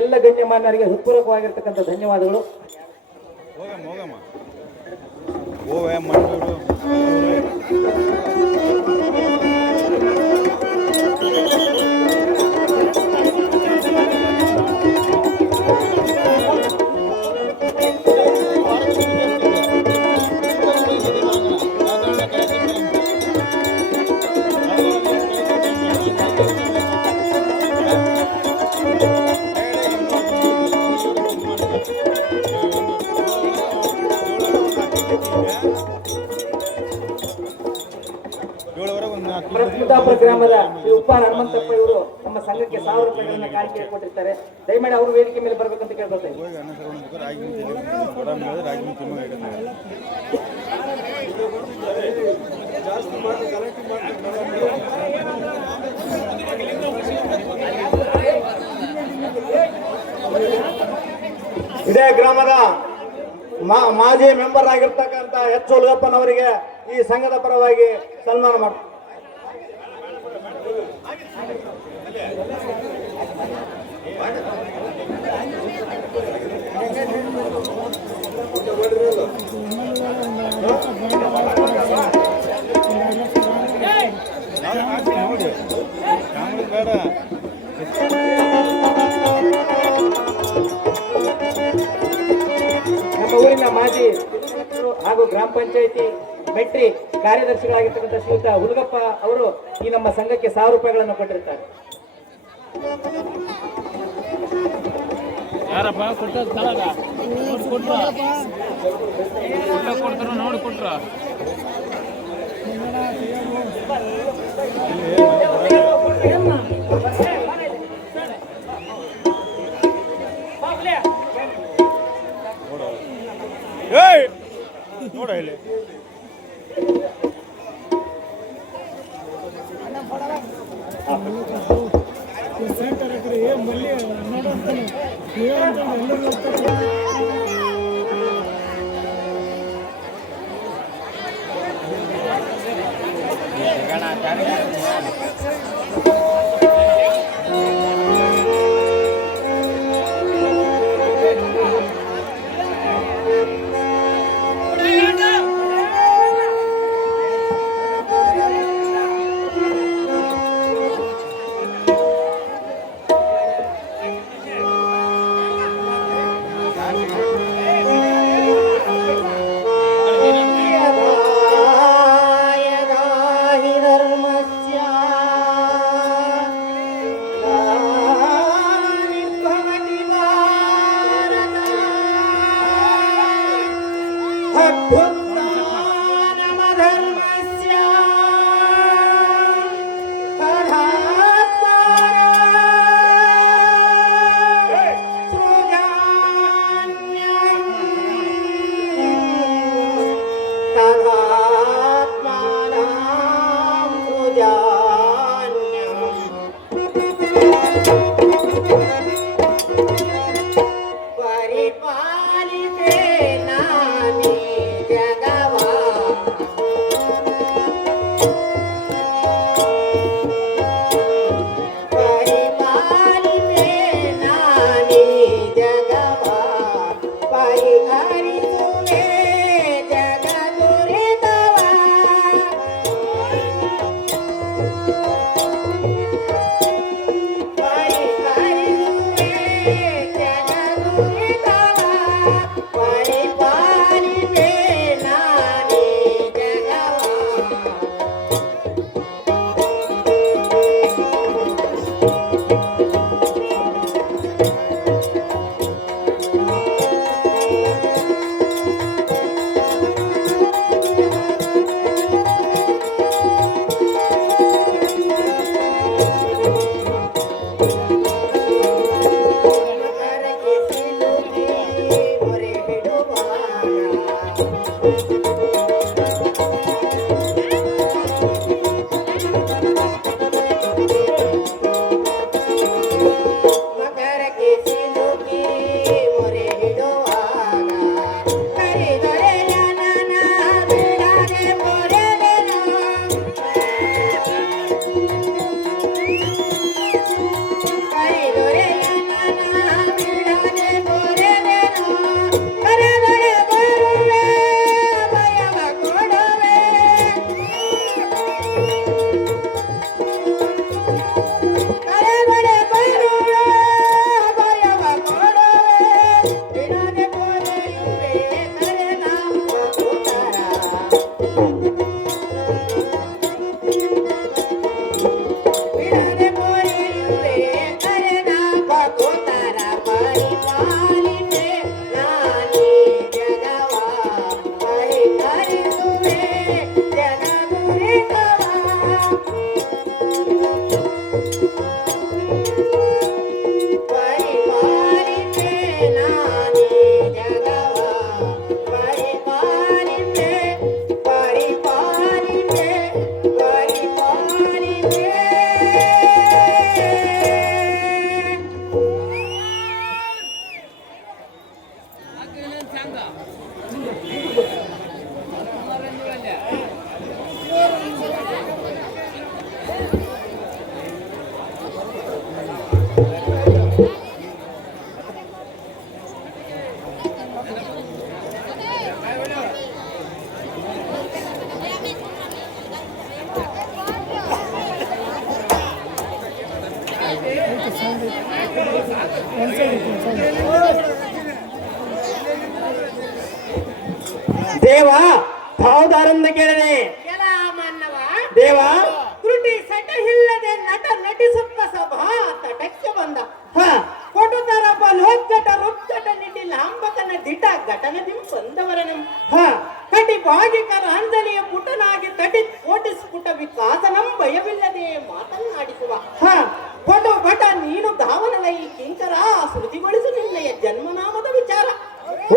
ಎಲ್ಲ ಗಣ್ಯಮಾನ್ಯರಿಗೆ ಹೃತ್ಪೂರ್ವಕವಾಗಿರ್ತಕ್ಕಂಥ ಧನ್ಯವಾದಗಳು. ಪ್ರಸ್ಮುತಾಪುರ ಗ್ರಾಮದ ಶ್ರೀ ಉಪ್ಪ ಹನುಮಂತಪ್ಪ ಇವರು ನಮ್ಮ ಸಂಘಕ್ಕೆ 1000 ರೂಪಾಯಿಗಳನ್ನ ಕಾಣಿಕೆ ಕೊಟ್ಟಿರ್ತಾರೆ. ದಯಮಾಡಿ ಅವರು ವೇದಿಕೆ ಮೇಲೆ ಬರಬೇಕಂತ ಕೇಳ್ಕೊಳ್ತೇನೆ. ಇದೇ ಗ್ರಾಮದ ಮಾಜಿ ಮೆಂಬರ್ ಆಗಿರ್ತಕ್ಕಂಥ ಎಚ್ ಹುಲಗಪ್ಪನವರಿಗೆ ಈ ಸಂಘದ ಪರವಾಗಿ ಸನ್ಮಾನ ಮಾಡ್ತಾರೆ. ನಮ್ಮ ಊರಿನ ಮಾಜಿ ಹಾಗೂ ಗ್ರಾಮ ಪಂಚಾಯಿತಿ ಮೆಟ್ರಿ ಕಾರ್ಯದರ್ಶಿಗಳಾಗಿರ್ತಕ್ಕಂಥ ಶ್ರೀಯುತ ಹುಲಗಪ್ಪ ಅವರು ಈ ನಮ್ಮ ಸಂಘಕ್ಕೆ 1000 ರೂಪಾಯಿಗಳನ್ನು ಕೊಟ್ಟಿರ್ತಾರೆ. ಯಾರಪ್ಪ ಕೊಡ್ತಾರ ನೋಡಿ ಕೊಟ್ರ ನೋಡ ಇಲ್ಲಿ ದೇವ ಭಾವದಾರಂದ ಕೇಳನೆ ಕೆಲ ಮಾನವ ದೇವ ತ್ರುಟಿ ಸಟ ಇಲ್ಲದೆ ನಟ ನಟಿಸುತ್ತ ಸಭಾ ತಟಕ್ಕೆ ಬಂದ ಹ ಕೊಡುತರ ಬಲೋದ್ಘಟ ರುಗ್ಘಟ ನಿಟಿ ಲಾಂಬಕನ ದಿಟ ಘಟನದಿಂ ಬಂದವರನು ಹ ಕಟಿ ಭಾಗಿಕರ ಅಂಜಲಿಯ ಪುಟನಾಗಿ ತಟಿ ಕೋಟಿ ಸ್ಫುಟ ವಿಕಾಸನಂ ಭಯವಿಲ್ಲದೆ ಮಾತನಾಡಿಸುವ ಹ ಕೊಡು ಭಟ ನೀನು ಧಾವನಲೈ ಕಿಂಕರ ಶ್ರುತಿಗೊಳಿಸು ನಿನ್ನಯ ಜನ್ಮನಾಮದ ವಿಚಾರ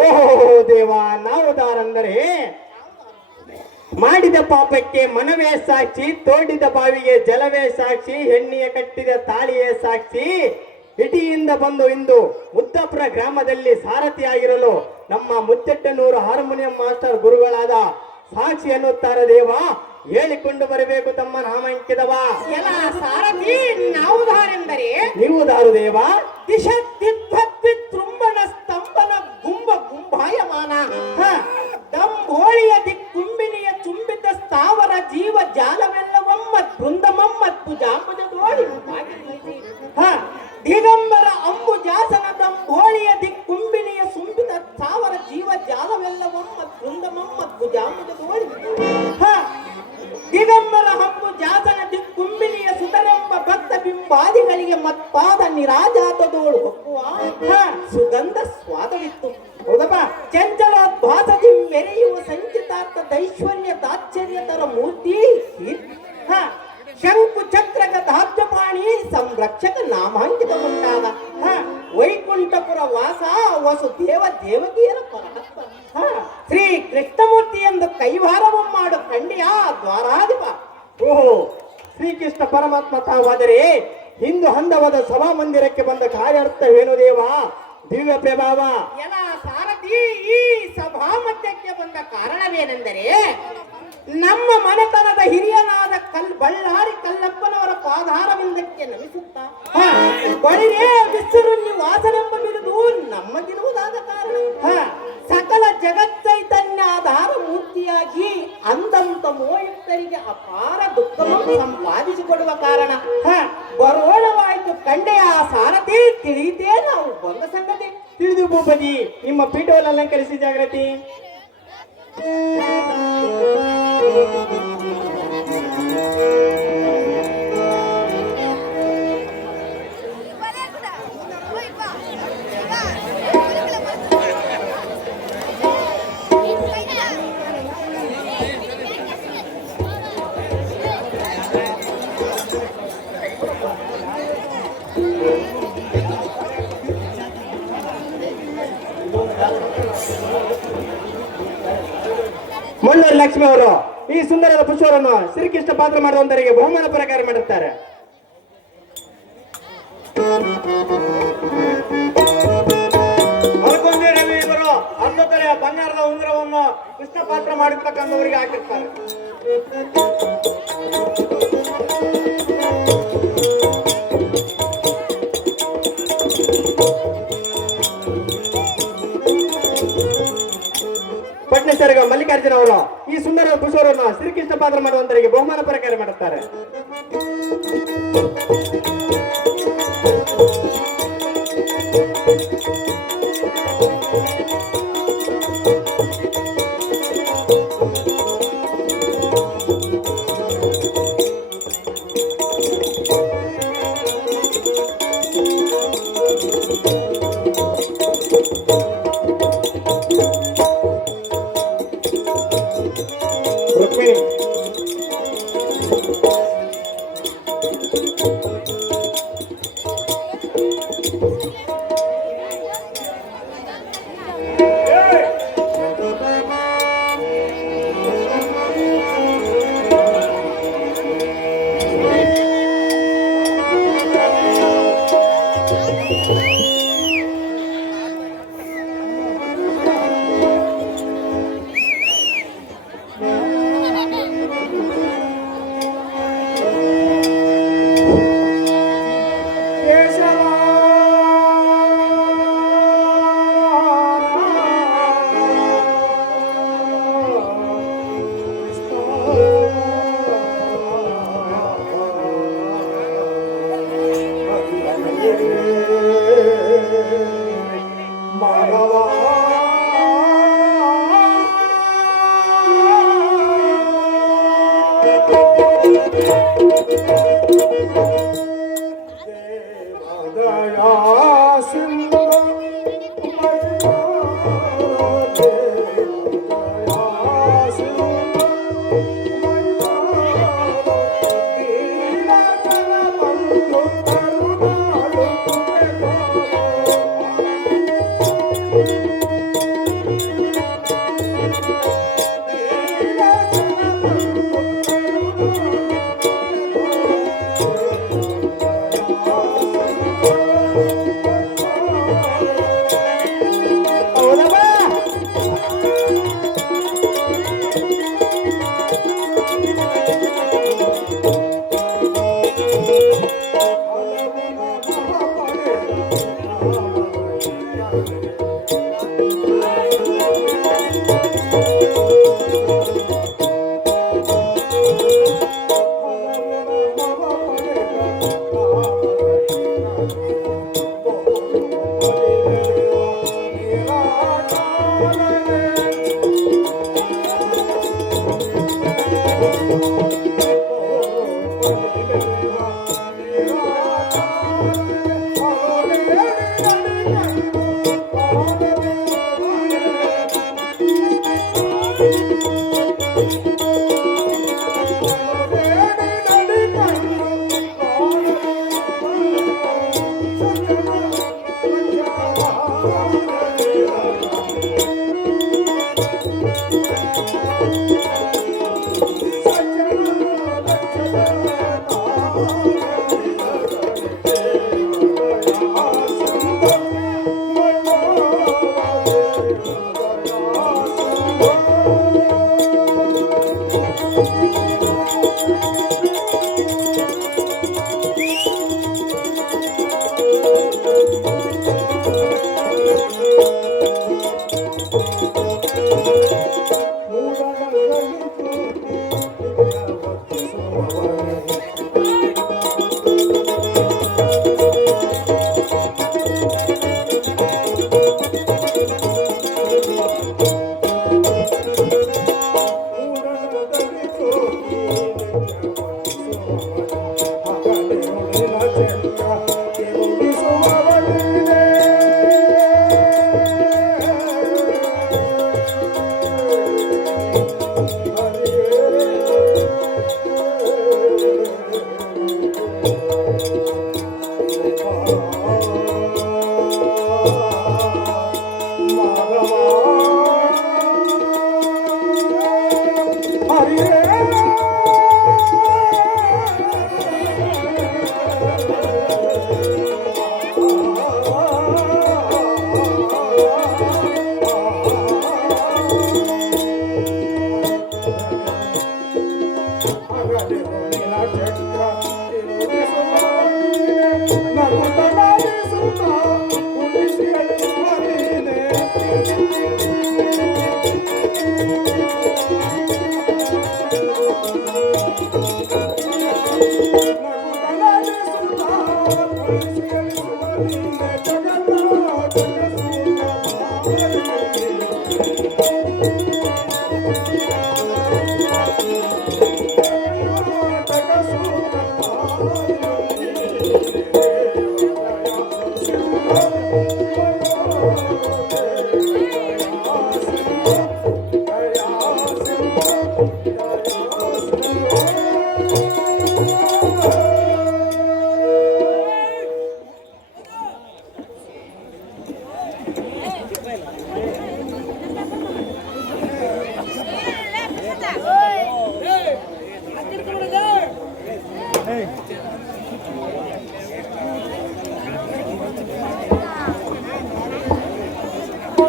ಓಹೋ ದೇವ ನಾವು ದಾರಂದರೆ ಮಾಡಿದ ಪಾಪಕ್ಕೆ ಮನವೇ ಸಾಕ್ಷಿ, ತೋಡಿದ ಬಾವಿಗೆ ಜಲವೇ ಸಾಕ್ಷಿ, ಹೆಣ್ಣಿಯ ಕಟ್ಟಿದ ತಾಳಿಯೇ ಸಾಕ್ಷಿ. ಇಟಿಯಿಂದ ಬಂದು ಇಂದು ಮುದ್ದಾಪುರ ಗ್ರಾಮದಲ್ಲಿ ಸಾರಥಿಯಾಗಿರಲು ನಮ್ಮ ಮುತ್ತೆಟ್ಟನೂರು ಹಾರ್ಮೋನಿಯಂ ಮಾಸ್ಟರ್ ಗುರುಗಳಾದ ಸಾಕ್ಷಿ ಅನ್ನುತ್ತಾರೆ ದೇವ. ಹೇಳಿಕೊಂಡು ಬರಬೇಕು ತಮ್ಮ ನಾಮಾಂಕಿತವ. ಎಲ್ಲ ಸಾರಥಿ ನಾವು ಧಾರೆಂದರೆ ನೀವು ದಾರು ದೇವ. ದಿಶದ್ದಿದ್ಭದ್ದಿ ತೃಂಬನ ಸ್ತಂಭನ ಗುಂಬ ಗುಂಭಾಯಮಾನ ದಂಬೋಳಿಯ ದಿಕ್ಕುಂಬಿನಿಯ ಚುಂಬಿತ ಸ್ಥಾವರ ಜೀವ ಜಾಲವೆಲ್ಲವಮ್ಮತ್ ಬೃಂದಮಮ್ಮತ್ ಭುಜಾಂಬುಜ ದೋಳಿ ದಿಗಂಬರ ಅಂಬುಜಾಸನ ದಂಬೋಳಿಯ ದಿಕ್ಕುಂಬಿನಿಯ ಸುಂಬಿತ ಸ್ಥಾವರ ಜೀವ ಜಾಲವೆಲ್ಲವಮ್ಮತ್ ಬೃಂದಮಮ್ಮತ್ ಭುಜಾಂಬುಜ ದೋಳಿ ದಿಗಂಬರ ಹಂಬು ಜಾಸನ ದಿಕ್ಕುಂಬಿನಿಯ ಸುತರೆಂಬ ಭಕ್ತ ಬಿಂಬಾದಿಗಳಿಗೆ ಮತ್ಪಾದ ನಿರಾಜಾತದೋಳು ಹೊಕ್ಕುವ ಸುಗಂಧ ಸ್ವಾದವಿತ್ತು. ಹೌದಪ್ಪ, ಚಂಚಲೋದ್ಭಾಸದಿ ಮೆರೆಯುವ ಸಂಚಿತಾರ್ಥ ದೈಶ್ವರ್ಯ ತಾಚ್ಛರ್ಯತರ ಮೂರ್ತಿ ಶಂಕು ಚಕ್ರ ಗದಾಬ್ಜಪಾಣಿ ಸಂರಕ್ಷಕ ನಾಮಾಂಕಿತ ಮುಂಟಾದ ವೈಕುಂಠಪುರ ವಾಸ ವಸುದೇವ ದೇವಕಿಯರ ಪರಹಸ್ತ ಶ್ರೀ ಕೃಷ್ಣಮೂರ್ತಿ ಎಂದು ಕೈವಾರವ ಮಾಡು ಕಂಡಿಯ ದ್ವಾರಾಧಿಪ. ಓಹೋ, ಶ್ರೀಕೃಷ್ಣ ಪರಮಾತ್ಮ ತಾವಾದರೆ ಹಿಂದೂ ಹಂದವಾದ ಸಭಾ ಮಂದಿರಕ್ಕೆ ಬಂದ ಕಾರ್ಯಾರ್ಥವೇನು ದೇವ? ದಿವ್ಯ ಪ್ರಭಾವ. ಎಲ್ಲ ಸಾರಥಿ, ಈ ಸಭಾ ಮಧ್ಯಕ್ಕೆ ಬಂದ ಕಾರಣವೇನೆಂದರೆ ನಮ್ಮ ಮನೆತನದ ಹಿರಿಯನಾದ ಬಳ್ಳಾರಿ ಕಲ್ಲಪ್ಪನವರ ಪಾದಾರವಿಂದಕ್ಕೆ ನಮಿಸುತ್ತಾ ಬಳಿರೇ ಬಿಸಿರು ನಿವಾಸನೆಂಬ ಬಿರುದು ನಮ್ಮದಿರುವುದಾದ ಕಾರಣ ಸಕಲ ಜಗಚ್ಚೈತನ್ಯ ಆಧಾರ ಮೂರ್ತಿಯಾಗಿ ಅಂದಂತ ಮೋಯುಕ್ತರಿಗೆ ಅಪಾರ ದುಃಖವನ್ನು ಸಂಪಾದಿಸಿಕೊಡುವ ಕಾರಣ ಬರೋಣವಾಯಿತು ಕಂಡೆಯ ಸಾರಥಿ. ತಿಳಿಯಿತೇ ನಾವು ಬಂದ ಸಂಗತಿ? ತಿಳಿದು ಭೂಪತಿ, ನಿಮ್ಮ ಪೀಠವನ್ನು ಅಲಂಕರಿಸಿ ಜಾಗೃತಿ. ಮಂಡಲ ಲಕ್ಷ್ಮಿ ಅವರು ಈ ಸುಂದರದ ಪುಷ್ಪವನ್ನು ಶ್ರೀಕೃಷ್ಣ ಪಾತ್ರ ಮಾಡುವಂತರಿಗೆ ಬಹುಮಾನ ಪ್ರಕಾರ ಮಾಡುತ್ತಾರೆ. ಮಲ್ಕೊಂಡಿ ರವಿ ಇವರು ಅರ್ಧತಲೆಯ ಬಂಗಾರದ ಉಂಗುರವನ್ನು ಕೃಷ್ಣ ಪಾತ್ರ ಮಾಡಿರ್ತಕ್ಕಂಥವರಿಗೆ ಹಾಕಿರ್ತಾರೆ. ಪಟ್ನೇಶ್ವರ ಮಲ್ಲಿಕಾರ್ಜುನ ಅವರು ಈ ಸುಂದರ ಪುಷ್ಪವನ್ನು ಶ್ರೀಕೃಷ್ಣ ಪಾತ್ರ ಮಾಡುವಂತರಿಗೆ ಬಹುಮಾನ ಪ್ರಕಾರ ಮಾಡುತ್ತಾರೆ. ರುಕ್ಮಿಣಿ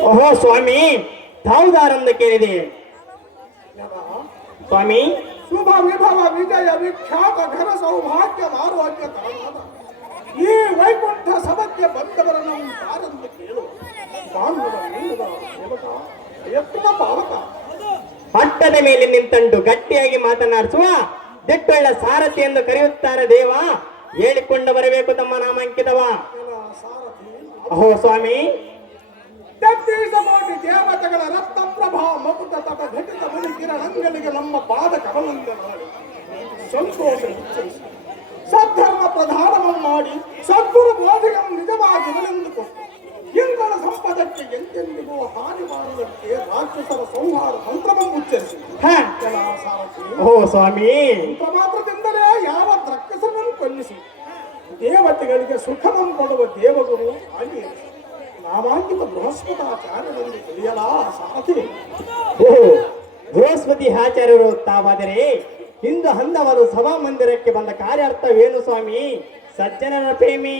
ಓಹೋ ಸ್ವಾಮಿ, ತಾವುದಾರಂದ ಕೇಳಿದೆ ಸ್ವಾಮಿ. ಶುಭ ವಿಭವ ವಿಜಯ ವಿಖ್ಯಾತ ಘನ ಸೌಭಾಗ್ಯ ಆರೋಗ್ಯ ಕಾರಣದ ಈ ವೈಕುಂಠ ಸಭಕ್ಕೆ ಬಂದವರನ್ನು ಯಾರೆಂದು ಕೇಳು. ಬಾಂಧವ ನೀಡುವ ಸೇವಕ ಎತ್ತುವ ಪಾವಕ ಪಟ್ಟದ ಮೇಲೆ ನಿಂತಂಡು ಗಟ್ಟಿಯಾಗಿ ಮಾತನಾಡಿಸುವ ದಿಟ್ಟೊಳ್ಳ ಸಾರಥಿ ಎಂದು ಕರೆಯುತ್ತಾರೆ ದೇವ. ಹೇಳಿಕೊಂಡು ಬರಬೇಕು ತಮ್ಮ ನಾಮಾಂಕಿತವ. ಸಾರಥಿ ಅಹೋ ಸ್ವಾಮಿ, ತೆತ್ತೀಸ ಕೋಟಿ ದೇವತೆಗಳ ರತ್ನ ಪ್ರಭಾ ಮಕುಟ ತಟ ಘಟಿತ ಮುನಿ ಕಿರಣಂಗಳಿಗೆ ನಮ್ಮ ಪಾದ ಕಮಲಂತೆ ಮಾಡಿ ಸಂತೋಷ ಹೆಚ್ಚಿಸಿ ಸದ್ಧರ್ಮ ಪ್ರಧಾನವನ್ನಾಡಿ ಸದ್ಗುರು ಬೋಧೆಯನ್ನು ನಿಜವಾಗಿರಲೆಂದುಕೊಟ್ಟು ಇಂಗಳ ಸಂಪದಕ್ಕೆ ಎಂದೆಂದಿಗೂ ಹಾನಿ ಮಾಡುವುದಕ್ಕೆ ರಾಕ್ಷಸರ ಸಂಹಾರ ಮಂತ್ರವನ್ನು ಉಚ್ಚರಿಸಿ ಹ. ಸಾರಥಿ ಓ ಸ್ವಾಮಿ, ಮಂತ್ರ ಮಾತ್ರದಿಂದಲೇ ಯಾವ ರಕ್ಕಸರನ್ನು ಕೊಲ್ಲಿಸಿ ದೇವತೆಗಳಿಗೆ ಸುಖವನ್ನು ಕೊಡುವ ದೇವಗುರು ಆಗಿ ನಾಮಾಂಕಿತ ಬೃಹಸ್ಪತಾಚಾರ್ಯರಲ್ಲಿ ತಿಳಿಯಲ ಸಾರಥಿ. ಓ ಬೃಹಸ್ಪತಿ ಆಚಾರ್ಯರು ತಾವಾದರೆ ಇಂದು ಹಂದವಾದ ಸಭಾ ಮಂದಿರಕ್ಕೆ ಬಂದ ಕಾರ್ಯಾರ್ಥವೇನು ಸ್ವಾಮಿ? ಸಜ್ಜನರ ಪ್ರೇಮಿ.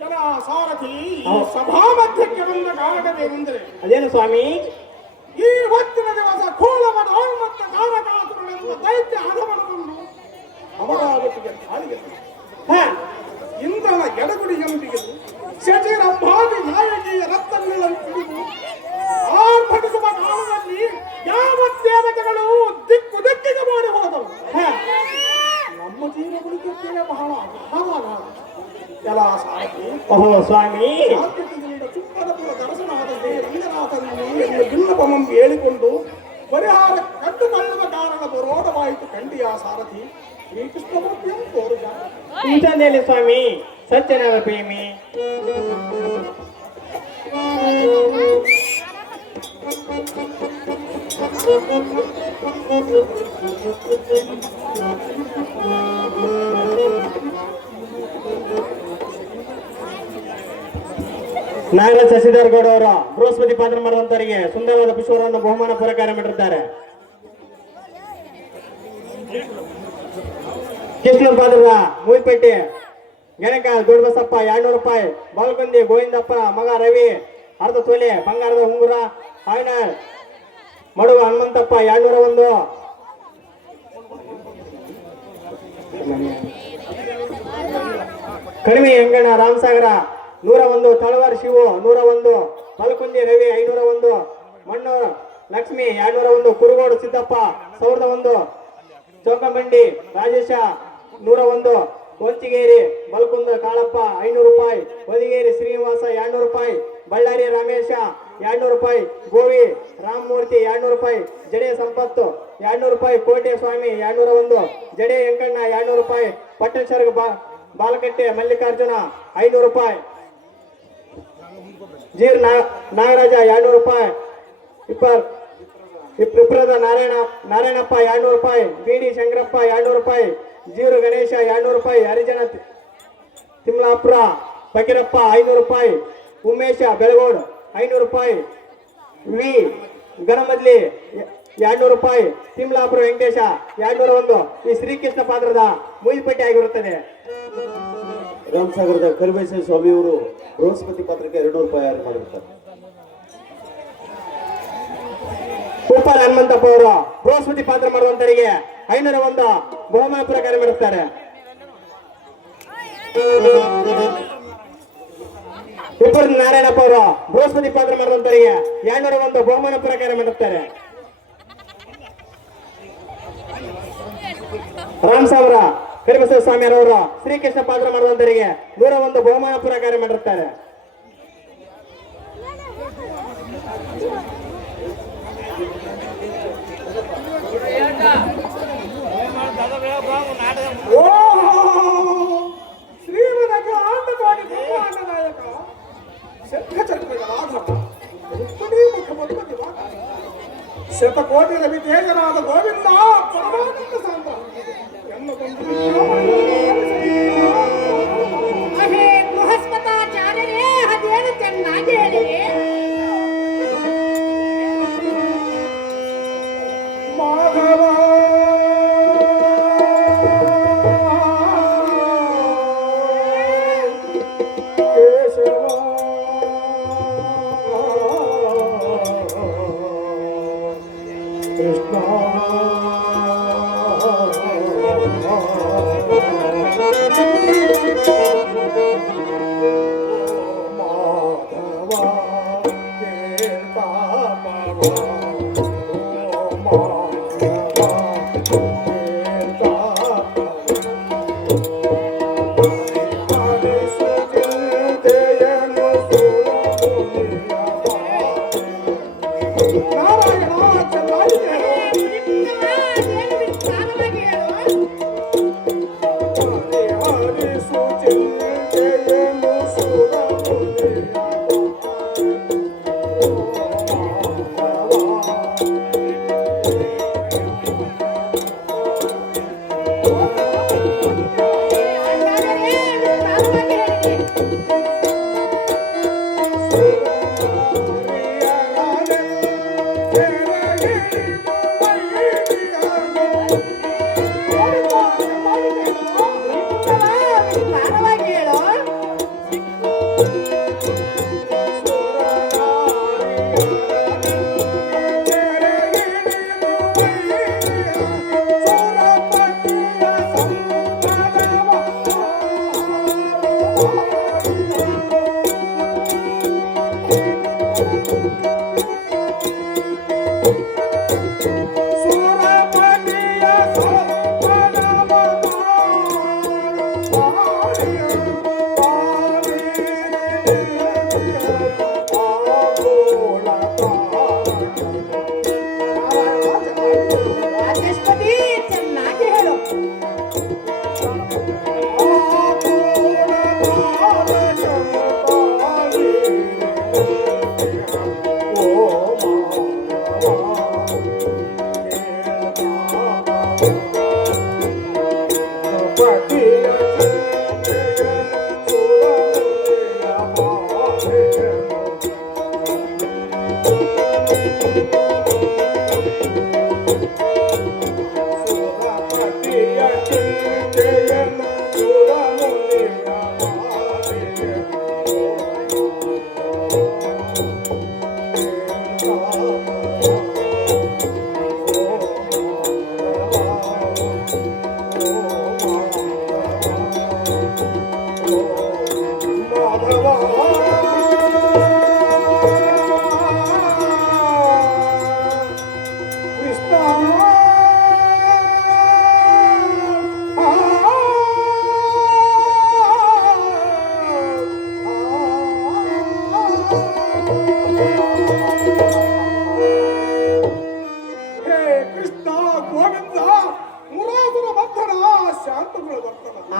ಜನ ಸಾರಥಿ, ಈ ಸಭಾ ಮಧ್ಯಕ್ಕೆ ಬಂದ ಕಾರಣವೇನೆಂದರೆ ಅದೇನು ಸ್ವಾಮಿ? ಈ ಹೊತ್ತಿನ ದಿವಸ ಕೋಲವನ ಮತ್ತು ತಾರಕಾಸುರನೆಂಬ ದೈತ್ಯ ಅಧಮನವನ್ನು ಅಮರಾವತಿಗೆ ದಾಳಿಗೆ ಹ. ಇಂದ್ರನ ಎಡಗುಡಿಯಂಬಿಗೆ ಶಚಿರಂಭಾವಿ ನಾಯಕಿಯ ರಕ್ತಗಳನ್ನು ಹಿಡಿದು ಆರ್ಭಟಿಸುವ ಕಾಲದಲ್ಲಿ ಯಾವ ದೇವತೆಗಳು ದಿಕ್ಕು ದಿಕ್ಕಿಗೆ ಮಾಡಿ ಹೋದವು. ಹ. ನಮ್ಮ ಜೀವ ಉಳಿಕೆ ಬಹಳ ಅಗಾಧ ಕೆಲ ಸಾರಥಿ ಓಹೋ ಸ್ವಾಮಿ, ಆತ್ಮದಿಂದ ಚುಪ್ಪದಪುರ ದರ್ಶನವಾದ ಶ್ರೀ ರಂಗನಾಥನನ್ನು ಎಂದು ಬಿಲ್ಲಪಮಂ ಹೇಳಿಕೊಂಡು ಪರಿಹಾರ ಕಟ್ಟುಕೊಳ್ಳುವ ಕಾರಣ ಬರೋಡವಾಯಿತು ಕಂಡಿಯ ಸಾರಥಿ. ಶ್ರೀಕೃಷ್ಣಮೂರ್ತಿಯಂ ತೋರಿದ ಇಂಥದ್ದೇಲಿ ಸ್ವಾಮಿ ಸಜ್ಜನರ ಪ್ರೇಮಿ. ನಾಗರಾಜ್ ಶಶಿಧರ್ ಗೌಡ ಅವರು ಬೃಹಸ್ಪತಿ ಪಾತ್ರ ಮಾಡುವಂತವರಿಗೆ ಸುಂದರವಾದ ಪುಷ್ಪವನ್ನು ಬಹುಮಾನ ಪುರಸ್ಕಾರ ಮಾಡಿರುತ್ತಾರೆ. ಕೃಷ್ಣ ಪಾತ್ರದ ಮೂವಿಪೇಟೆ ಗಣಕ ದೊಡ್ಡಬಸಪ್ಪ 200 ರೂಪಾಯಿ, ಬಾಲ್ಕೊಂದಿ ಗೋವಿಂದಪ್ಪ ಮಗ ರವಿ ಅರ್ಧ ತೊಲೆ ಬಂಗಾರದ ಉಂಗುರ, ಆಯ್ನ ಮಡುವ ಹನುಮಂತಪ್ಪ 201, ಕಡಿಮೆ ಹೆಂಗಣ್ಣ ರಾಮಸಾಗರ 101, ತಳವಾರ್ ಶಿವು 101, ಬಾಲ್ಕೊಂದಿ ರವಿ 501, ಮಣ್ಣೂರು ಲಕ್ಷ್ಮಿ 201, ಕುರುಗೋಡು ಸಿದ್ದಪ್ಪ 1001, ಚೌಕಂಬಂಡಿ ರಾಜೇಶ 101, ಕೊಂಚಿಗೇರಿ ಬಲ್ಕುಂದ ಕಾಳಪ್ಪ 500 ರೂಪಾಯಿ, ಹೊದಿಗೇರಿ ಶ್ರೀನಿವಾಸ 200 ರೂಪಾಯಿ, ಬಳ್ಳಾರಿ ರಮೇಶ 200 ರೂಪಾಯಿ, ಗೋವಿ ರಾಮಮೂರ್ತಿ 200 ರೂಪಾಯಿ, ಜಡೆ ಸಂಪತ್ತು 200 ರೂಪಾಯಿ, ಕೋಟೆ ಸ್ವಾಮಿ 201, ಜಡೆ ವೆಂಕಣ್ಣ 200 ರೂಪಾಯಿ, ಪಟ್ಟಣಸರ್ಗ ಬಾಲಕಟ್ಟೆ ಮಲ್ಲಿಕಾರ್ಜುನ 500 ರೂಪಾಯಿ, ಜೀರ್ ನಾಗರಾಜ 200 ರೂಪಾಯಿ, ವಿಪ್ರದ ನಾರಾಯಣಪ್ಪ 200 ರೂಪಾಯಿ, ಬಿಡಿ ಶಂಕರಪ್ಪ 200 ರೂಪಾಯಿ, ಜೀರು ಗಣೇಶ 200 ರೂಪಾಯಿ, ಹರಿಜನ ತಿಮ್ಲಾಪುರ ಫಕೀರಪ್ಪ 500 ರೂಪಾಯಿ, ಉಮೇಶ ಬೆಳಗೋಡ್ 500 ರೂಪಾಯಿ, ವಿ ಗಣಮದ್ಲಿ 200 ರೂಪಾಯಿ, ತಿಮ್ಲಾಪುರ ವೆಂಕಟೇಶ 201. ಈ ಶ್ರೀಕೃಷ್ಣ ಪಾತ್ರದ ಮೂಯಿಪಟ್ಟಿ ಆಗಿರುತ್ತದೆ. ರಾಮಸಾಗರದ ಕರಿಬೈಸ ಸ್ವಾಮಿಯವರು ಬೃಹಸ್ಪತಿ ಪಾತ್ರಕ್ಕೆ 200 ರೂಪಾಯಿ ಆರು ಮಾಡಿರ್ತಾರೆ. ಉಪ್ಪರ ಹನುಮಂತಪ್ಪ ಅವರು ಬೃಹಸ್ಪತಿ ಪಾತ್ರ ಮಾಡುವಂತರಿಗೆ 501 ಬಹುಮಾನ ಪುರಸ್ಕಾರ ಮಾಡುತ್ತಾರೆ. ಉಪ್ಪರ ನಾರಾಯಣಪ್ಪ ಅವರು ಬೃಹಸ್ಪತಿ ಪಾತ್ರ ಮಾಡುವಂತರಿಗೆ 201 ಬಹುಮಾನ ಪುರಸ್ಕಾರ ಮಾಡುತ್ತಾರೆ. ರಾಮಸಾಗರ ಕರಿಬಸವ ಸ್ವಾಮಿಯರವರು ಶ್ರೀಕೃಷ್ಣ ಪಾತ್ರ ಮಾಡುವಂತರಿಗೆ 101 ಬಹುಮಾನ ಪುರಸ್ಕಾರ ಮಾಡಿರುತ್ತಾರೆ. ಶ್ರೀಮನಗ ಆಟವಾಗಿ ಬ್ರಹ್ಮಾಂಡನಾಯಕ ಶಂಖಚಕ್ರಗಳಾದ ಮುಖ ದಿವಾಕ ಶತಕೋಟಿ ರವಿ ತೇಜನಾದ ಗೋವಿಂದ ಪರಮಾನಂದ ಸಾಂದ್ರ ಅಹೇ ಬೃಹಸ್ಪತಾಚಾರ್ಯರೇ, ಅದೇನು ಚೆನ್ನಾಗಿ ಹೇಳಿರಿ. ಮಾಧವ ಕೇಶವ ಕೃಷ್ಣ ಮಾಧವ ನಾರಾಯಣ ಚೆನ್ನಾಗಿದೆ. ಅದೇನು ವಿಸ್ತಾರವಾಗಿ ಹೇಳು. ಚೆನ್ನಾಗಿ ಹೇಳು.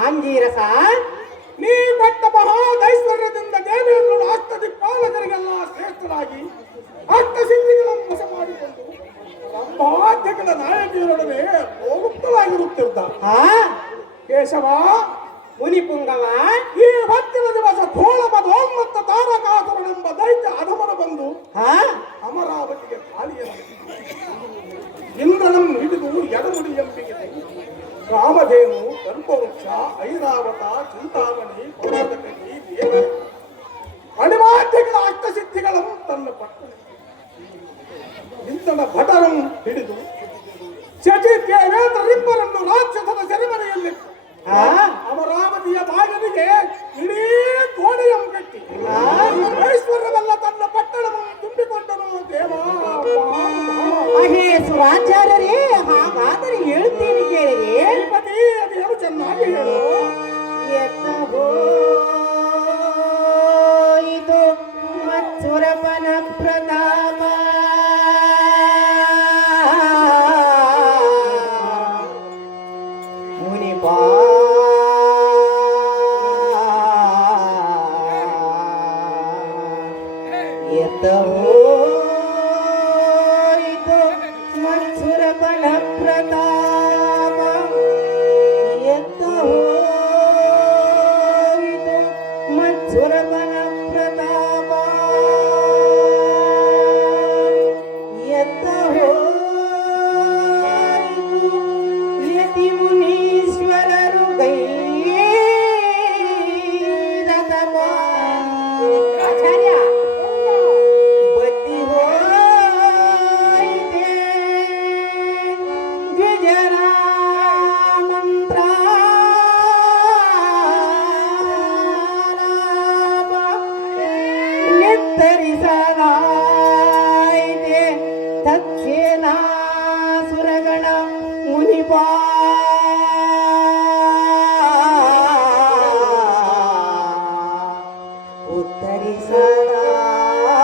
ಆಂಗೀರಸ, ನೀ ಕೊಟ್ಟ ಮಹಾದೈಶ್ವರ್ಯದಿಂದ ದೇವೇಂದ್ರನು ಅಷ್ಟದಿಕ್ಪಾಲಕರಿಗೆಲ್ಲ ಶ್ರೇಷ್ಠರಾಗಿ ಅಷ್ಟಸಿದ್ಧಿಗಳನ್ನು ವಶ ಮಾಡಿಕೊಂಡು ಬ್ರಹ್ಮಾದ್ಯಗಳ ನಾಯಕಿಯರೊಡನೆ ಹೋಗುತ್ತಲಾಗಿರುತ್ತಿದ್ದ ಕೇಶವ ಮುನಿಪುಂಗವ, ಈ ಹೊತ್ತಿನ ದಿವಸ ಘೋಳ ಮದೋನ್ಮತ್ತ ತಾರಕಾಸುರನೆಂಬ ದೈತ್ಯ ಅಧಮನ ಬಂದು ಅಮರಾವತಿಗೆ ದಾಳಿಯನ್ನು ಇಂದ್ರನನ್ನು ಹಿಡಿದು ಎಡಮುಡಿ ಎಂಬಿಗೆ ರಾಮಧೇನು, ಕಲ್ಪವೃಕ್ಷ, ಐರಾವತ, ಚಿಂತಾಮಣಿ, ಪರ್ವತಕಿ, ದೇವ ಅಣಿಮಾಧ್ಯಗಳ ಅಷ್ಟಸಿದ್ಧಿಗಳನ್ನು ತನ್ನ ಪಟ್ಟಣ ಇಂದ್ರನ ಭಟರಂ ಹಿಡಿದು ಶಚಿ ದೇವೇಂದ್ರರಿಬ್ಬರನ್ನು ರಾಕ್ಷಸನ ಸೆರೆಮನೆಯಲ್ಲಿಟ್ಟು ಅಮರಾವತಿಯ ಬಾಗಿಲಿಗೆ ಇಡೀ ಗೋಡೆಯಂ ಕಟ್ಟಿ ಐಶ್ವರ್ಯವೆಲ್ಲ ತನ್ನ ಪಟ್ಟಣವನ್ನು ತುಂಬಿಕೊಂಡನು. ದೇವ ಮಹೇಶ್ವರಾಚಾರ್ಯರೇ, ಹಾಗಾದರೆ ಹೇಳ್ತೀನಿ ಕೇಳಿರಿ. ಶ್ರೀಪತಿ, ಅದೇನು ಚೆನ್ನಾಗಿ ಹೇಳು. ಇದು ಮತ್ಸುರಪನ ಪ್ರತಾಪ, ಮುನಿಪಾ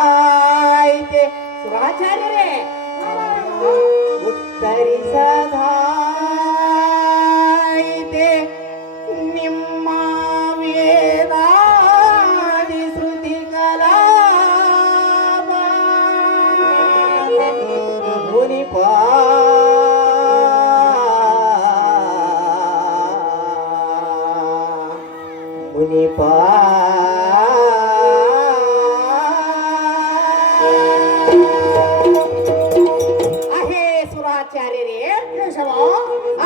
ಉತ್ತರಿಸಲಾಯಿತೆ. ಸುರಾಚಾರ್ಯರೇ, ಉತ್ತರಿಸದಾಯಿತೆ ನಿಮ್ಮ ವೇದಾದಿ ಶ್ರುತಿ ಕಲಾಪ ಮುನಿಪಾ ಮುನಿಪಾ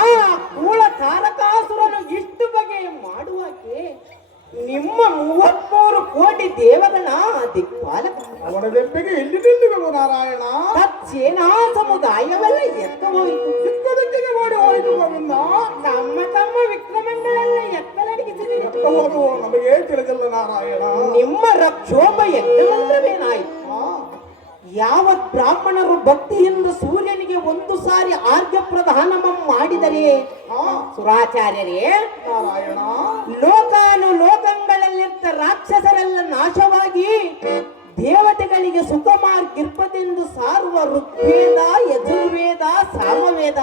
ಆ ಕೂಳ ತಾರಕಾಸುರನು ಇಷ್ಟು ಬಗೆ ಮಾಡುವಾಗೆ ನಿಮ್ಮ 33 ಕೋಟಿ ದೇವಗಣ ದಿಕ್ಪಾಲಕ ಅವನ ದೆಬ್ಬೆಗೆ ಇಲ್ಲಿ ನಿಲ್ಲುವೆವು ನಾರಾಯಣ. ಸೇನಾ ಸಮುದಾಯವೆಲ್ಲ ಎತ್ತ ಹೋಯಿತು, ದಿಕ್ಕದಿಕ್ಕಿಗೆ ಓಡಿ ಹೋಯಿತು. ಗೋವಿಂದ, ನಮ್ಮ ತಮ್ಮ ವಿಕ್ರಮಣ್ಣನೆಲ್ಲ ಎತ್ತಲಡಿಗಿಸಿದೆ. ಹೋಗುವ ನಮಗೆ ತಿಳಿದಿಲ್ಲ ನಾರಾಯಣ. ನಿಮ್ಮ ರಕ್ಷೋಭ ಯಜ್ಞ ಮಂತ್ರವೇನಾಯಿತು? ಯಾವತ್ ಬ್ರಾಹ್ಮಣರು ಭಕ್ತಿಯಿಂದ ಸೂರ್ಯನಿಗೆ ಒಂದು ಸಾರಿ ಆರ್ಘ್ಯ ಪ್ರದಾನ ಮಾಡಿದರೆ ಸುರಾಚಾರ್ಯರೇ, ನಾರಾಯಣ, ಲೋಕಾನುಲೋಕಗಳಲ್ಲಿದ್ದ ರಾಕ್ಷಸರೆಲ್ಲ ನಾಶವಾಗಿ ದೇವತೆಗಳಿಗೆ ಸುಖ ಮಾರ್ಗಿರ್ಪದೆಂದು ಸಾರುವ ಋಗ್ವೇದ, ಯಜುರ್ವೇದ, ಸಾಮವೇದ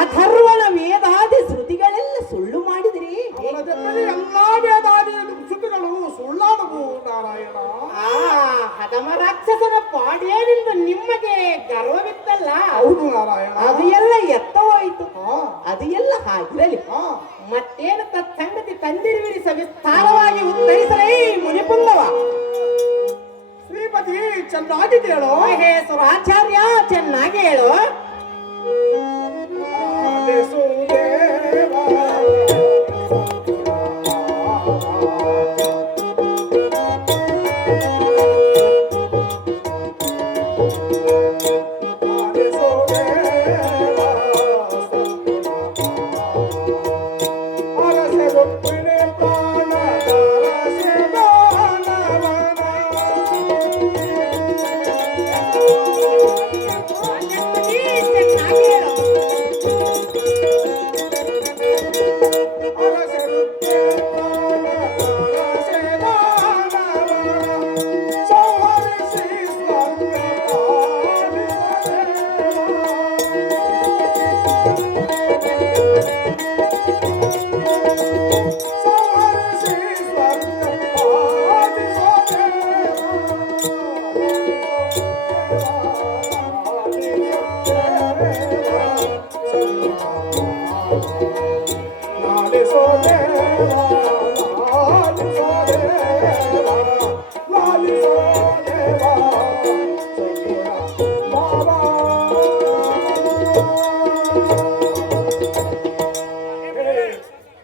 ಅಥರ್ವಣ ವೇದಾದಿ ಶ್ರುತಿಗಳೆಲ್ಲ ಸುಳ್ಳು ಮಾಡಿದಿರಿ. ಅವನ ಜೊತೆಗೆ ಎಲ್ಲಾ ವೇದಾದಿ ಶ್ರುತಿಗಳು ಸುಳ್ಳಾದವು ನಾರಾಯಣ. ಆ ಹದಮ ರಾಕ್ಷಸನ ಪಾಡ್ಯದಿಂದ ನಿಮಗೆ ಗರ್ವವಿತ್ತಲ್ಲ, ಹೌದು ನಾರಾಯಣ. ಅದು ಎಲ್ಲ ಎತ್ತವಾಯಿತು. ಹಾ, ಅದು ಎಲ್ಲ ಹಾಗಿರಲಿ. ಹಾ. ಮತ್ತೇನು ತತ್ಸಂಗತಿ ತಂದಿರುವಿರಿ ಸವಿಸ್ತಾರವಾಗಿ ಉತ್ತರಿಸಲೇ ಮುನಿಪುಂಗವ. ಶ್ರೀಪತಿ ಚೆನ್ನಾಗಿ ಕೇಳೋ. ಹೇ ಸುರಾಚಾರ್ಯ, ಚೆನ್ನಾಗಿ ಹೇಳು. ಚೆನ್ನಾಗಿ ಹೇಳು.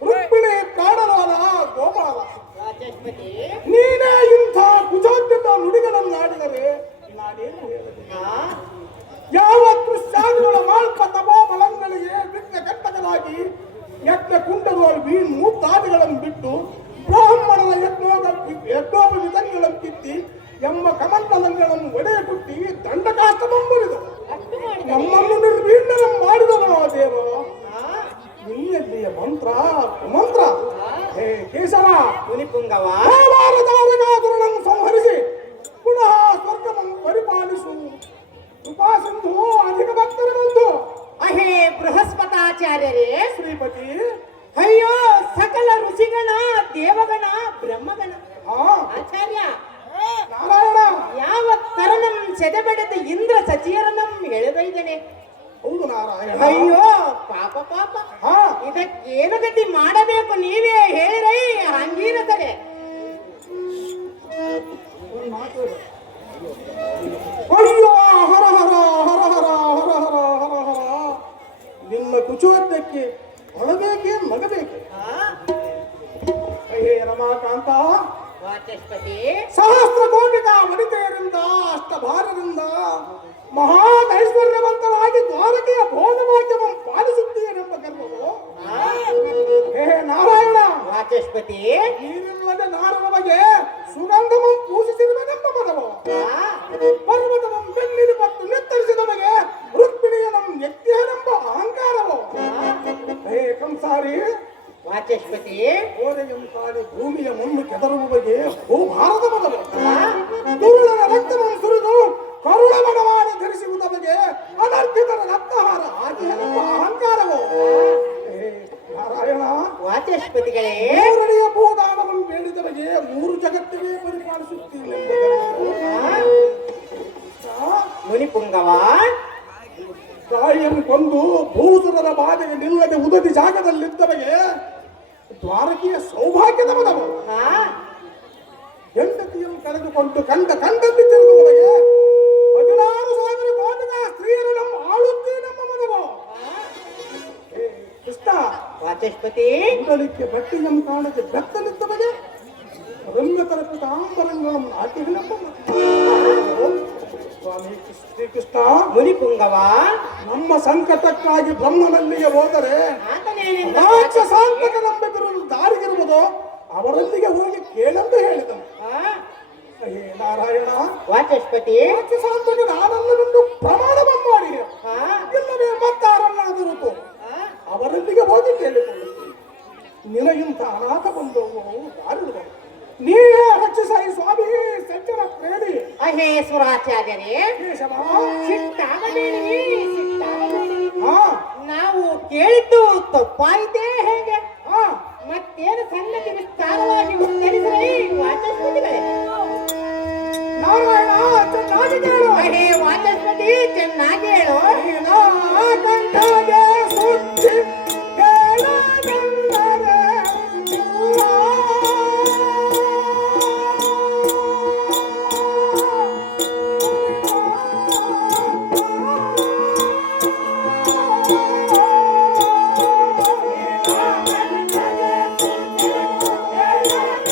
ರುಕ್ಮಿಣಿ ಪ್ರಾಣನಾದ ಗೋಪಾಲ, ವಾಚಸ್ಪತಿ, ನೀನೇ ಇಂಥ ಕುಜಾತ್ಯದ ನುಡಿಗಳನ್ನಾಡಿದರೆ ನಾನೇನು ಹೇಳಲಿ? ಯಾವ ಕೃಷ್ಣಾದಿಗಳ ಮಾಲ್ಪ ತಪೋ ಬಲಗಳಿಗೆ ವಿಘ್ನ ಕಟ್ಟಕಲಾಗಿ ಯಜ್ಞ ಕುಂಡದೋಳು ಮೂತ್ತಾದಿಗಳನ್ನು ಬಿಟ್ಟು ಬ್ರಾಹ್ಮಣನ ಯಜ್ಞೋಪವಿಧಗಳನ್ನು ಕಿತ್ತಿ ಎಂಬ ಕಮಂಡಲಗಳನ್ನು ಒಡೆಯ ಕುಟ್ಟಿ ದಂಡಕಾಷ್ಟಮಂಬರಿದು ನಮ್ಮನ್ನು ನಿರ್ವೀರ್ಣನ ಮಾಡಿದನೋ ದೇವ. ನಿನ್ನೆಲ್ಲಿಯ ಮಂತ್ರ ಕುಮಂತ್ರ. ಹೇ ಕೇಶವ, ಮುನಿಪುಂಗವ, ತಾರಕಾಸುರನನ್ನು ಸಂಹರಿಸಿ ಪುನಃ ಸ್ವರ್ಗವನ್ನು ಪರಿಪಾಲಿಸು. ಕೃಪಾ ಸಿಂಧು ಅಧಿಕ ಭಕ್ತರ ಬಂಧು. ಅಹೇ ಬೃಹಸ್ಪತಾಚಾರ್ಯರೇ, ಶ್ರೀಪತಿ. ಅಯ್ಯೋ ಸಕಲ ಋಷಿಗಣ, ದೇವಗಣ, ಬ್ರಹ್ಮಗಣ, ಹಾ ಆಚಾರ್ಯ, ನಾರಾಯಣ. ಯಾವ ತರನಂ ಸೆದೆಬೆಡೆದ ಇಂದ್ರ ಸಚಿಯರನಂ ಎಳೆದೊಯ್ದನೆ. ಹೌದು ನಾರಾಯಣ. ಅಯ್ಯೋ ಪಾಪ ಪಾಪ, ಹಾ, ಇದಕ್ಕೇನು ಗತಿ ಮಾಡಬೇಕು ನೀವೇ ಹೇಳಿರೈ ಹಂಗೀರತರೆ. ಒಂದು ಮಾತು ಹೇಳು. ಅಯ್ಯೋ ಹರ ಹರ ಹರ ಹರ ಹರ ಹರ ಹರ ಹರ. ನಿನ್ನ ಕುಚೋದ್ಯಕ್ಕೆ ಅಳಬೇಕೆ ನಗಬೇಕು. ಹೇ ರಮಾಕಾಂತ, ವಾಚಸ್ಪತಿ, ಸಹಸ್ರ ಕೋಟಿಗ ವನಿತೆಯರಿಂದ ಅಷ್ಟಭಾರದಿಂದ ಮಹಾದೈಶ್ವರ್ಯವಂತರಾಗಿ ದ್ವಾರಕೆಯ ಭೋಗಭಾಗ್ಯವನ್ನು ಪಾಲಿಸುತ್ತೀರೆಂಬ ಗರ್ವವು. ಹೇ ನಾರಾಯಣ, ವಾಚಸ್ಪತಿ, ನೀರಿಲ್ಲದೆ ನಾರನಮಗೆ ಸುಗಂಧಮಂ ಪೂಜಿಸಿರುವನೆಂಬ ಮನವು. ಪರ್ವತವಂ ಬೆನ್ನಿದು ಮತ್ತು ನೆತ್ತರಿಸಿದವಗೆ ರುಕ್ಮಿಣಿಯನಂ ಎತ್ತಿಯನೆಂಬ ಅಹಂಕಾರವು. ಹೇ ಕಂಸಾರಿ, ವಾಚಸ್ಪತಿ, ಗೋಡೆಯಂತಾಡಿ ಭೂಮಿಯ ಮಣ್ಣು ಕೆದರುವುದಕ್ಕೆ ಭೂಭಾರದ ಮನವು. ದುರುಳನ ರಕ್ತವನ್ನು ಸುರಿದು ಕರುಳಮನ ಮಾಡಿ ಧರಿಸುವುದಕ್ಕೆ ಅನರ್ಪಿತರ ರಕ್ತಹಾರ ಆದಿಯನೆಂಬ ಅಹಂಕಾರವು. ಹೇ ನಾರಾಯಣ, ವಾಚಸ್ಪತಿಗಳೇ, ಮೂರನೆಯ ಭೂದಾನವನ್ನು ಬೇಡಿದವರಿಗೆ ಮೂರು ಜಗತ್ತಿಗೆ ಪರಿಪಾಲಿಸುತ್ತೀನಿ. ಮುನಿಪುಂಗವ, ತಾಯಿಯನ್ನು ಕೊಂದು ಭೂಸುರರ ಬಾಧೆಗೆ ನಿಲ್ಲದೆ ಉದದಿ ಜಾಗದಲ್ಲಿದ್ದವಗೆ ದ್ವಾರಕೆಯ ಸೌಭಾಗ್ಯದ ಮನವು. ಹೆಂಡತಿಯನ್ನು ಕಳೆದುಕೊಂಡು ಕಂಡಲ್ಲಿ ತಿರುಗುವವರಿಗೆ 16,000 ಕೋಟಿಗ ಸ್ತ್ರೀಯರು ನಮ್ಮ ಆಳುತ್ತೀನೆಂಬ ಮನವು. ಹೇ ಕೃಷ್ಣ, ವಾಚಸ್ಪತಿ, ಕುಂಡಲಿಕ್ಕೆ ಬಟ್ಟೆಯನ್ನು ಕಾಣದೆ ಬೆತ್ತಲಿದ್ದವಗೆ ರಮ್ಯ ತರಪಿತ ಆಂಬರಂಗಗಳನ್ನು ನಾಟ್ಯಗಳೆಂಬ ಸ್ವಾಮಿ ಶ್ರೀಕೃಷ್ಣ. ಮುನಿಪುಂಗವ, ನಮ್ಮ ಸಂಕಟಕ್ಕಾಗಿ ಬ್ರಹ್ಮನಲ್ಲಿಗೆ ಹೋದರೆ ಆತನೇನೆಂದ ರಾಕ್ಷಸಾಂತಕ ನಂಬಿಕರು ದಾರಿಗಿರುವುದು ಅವರಲ್ಲಿಗೆ ಹೋಗಿ ಕೇಳೆಂದು ಹೇಳಿದನು. ಹೇ ನಾರಾಯಣ, ವಾಚಸ್ಪತಿ, ರಾಕ್ಷಸಾಂತಕ ನಾನಲ್ಲವೆಂದು ಪ್ರಮಾಣವನ್ನು ಮಾಡಿ ಇಲ್ಲವೇ ಮತ್ತಾರನ್ನಾದರೂ ಅವರಲ್ಲಿಗೆ ಹೋಗಿ ಕೇಳಿಕೊಳ್ಳುತ್ತೀನಿ. ನಿನಗಿಂತ ಅನಾಥ ಬಂದವು ದಾರಿರುವರು. ನೀವೇ ರಕ್ಷಿಸಾಯಿ ಸ್ವಾಮಿ ಸಜ್ಜನ ಪ್ರೇಮಿ. ಅಹೇ ಸುರಾಚಾರ್ಯರೇ, ಕೇಶವ, ಸಿಟ್ಟಾಗಬೇಡಿ, ಸಿಟ್ಟಾಗಬೇಡಿ. ಹಾ ನಾವು ಕೇಳಿದ್ದು ತಪ್ಪಾಯಿತೇ ಹೇಗೆ? ಹಾ ಮತ್ತೇನು ಸಂಗತಿ ವಿಸ್ತಾರವಾಗಿ ಉತ್ತರಿಸಿರಿ ವಾಚಸ್ಪತಿಗಳೇ. ನಾರಾಯಣ ಚೆನ್ನಾಗಿ ಕೇಳು. ಹೇ ವಾಚಸ್ಪತಿ, ಚೆನ್ನಾಗಿ ಹೇಳು. ಕಂಠಗೆ ಸುದ್ದಿ ಕೇಳದಂದರೆ ಇಲ್ಲ.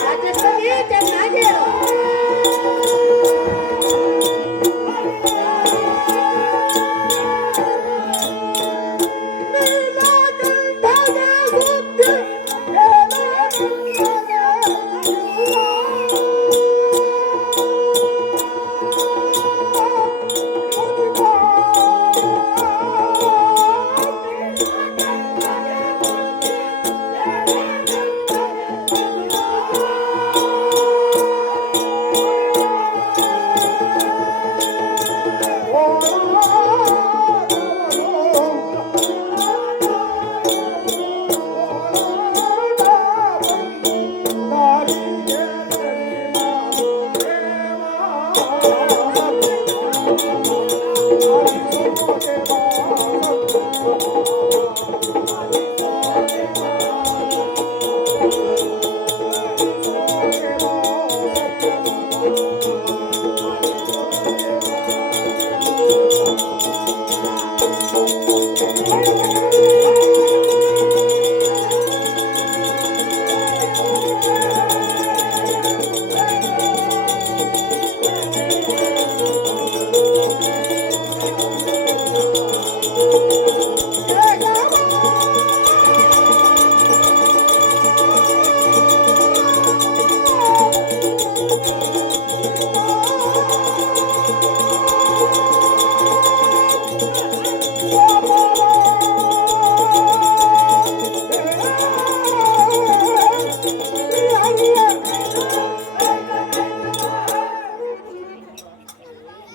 ವಾಚಸ್ಪತಿ, ಚೆನ್ನಾಗಿ ಹೇಳು.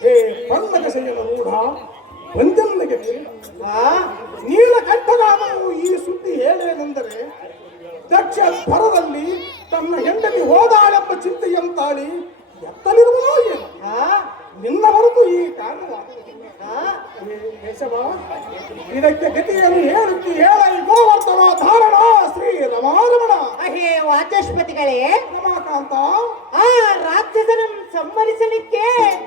ಹೇ ಪಲ್ಲಕ ಶಯನ ರೂಢ ಬಂದೆಲ್ಲಗೆ ಕೇಳ. ಆ ನೀಲಕಂಠನಾದನು ಈ ಸುದ್ದಿ ಹೇಳೇನೆಂದರೆ ದಕ್ಷ ಭರದಲ್ಲಿ ತನ್ನ ಹೆಂಡತಿ ಹೋದಾಳೆಂಬ ಚಿಂತೆಯಂತಾಳಿ ಎತ್ತಲಿರುವುದೋ ಏನು. ನಿನ್ನ ಹೊರತು ಈ ಕಾರಣವಾಗುವುದಿಲ್ಲ. ಕೇಶವ, ಇದಕ್ಕೆ ಗತಿಯನ್ನು ಹೇಳುತ್ತಿ ಹೇಳ ಗೋವರ್ಧನ ಧಾರಣ ಶ್ರೀ ರಮಾರಮಣ. ಹೇ ವಾಚಸ್ಪತಿಗಳೇ, ರಮಾಕಾಂತ ಆ ರಾಕ್ಷಸನನ್ನು ಸಂಹರಿಸಲಿಕ್ಕೆ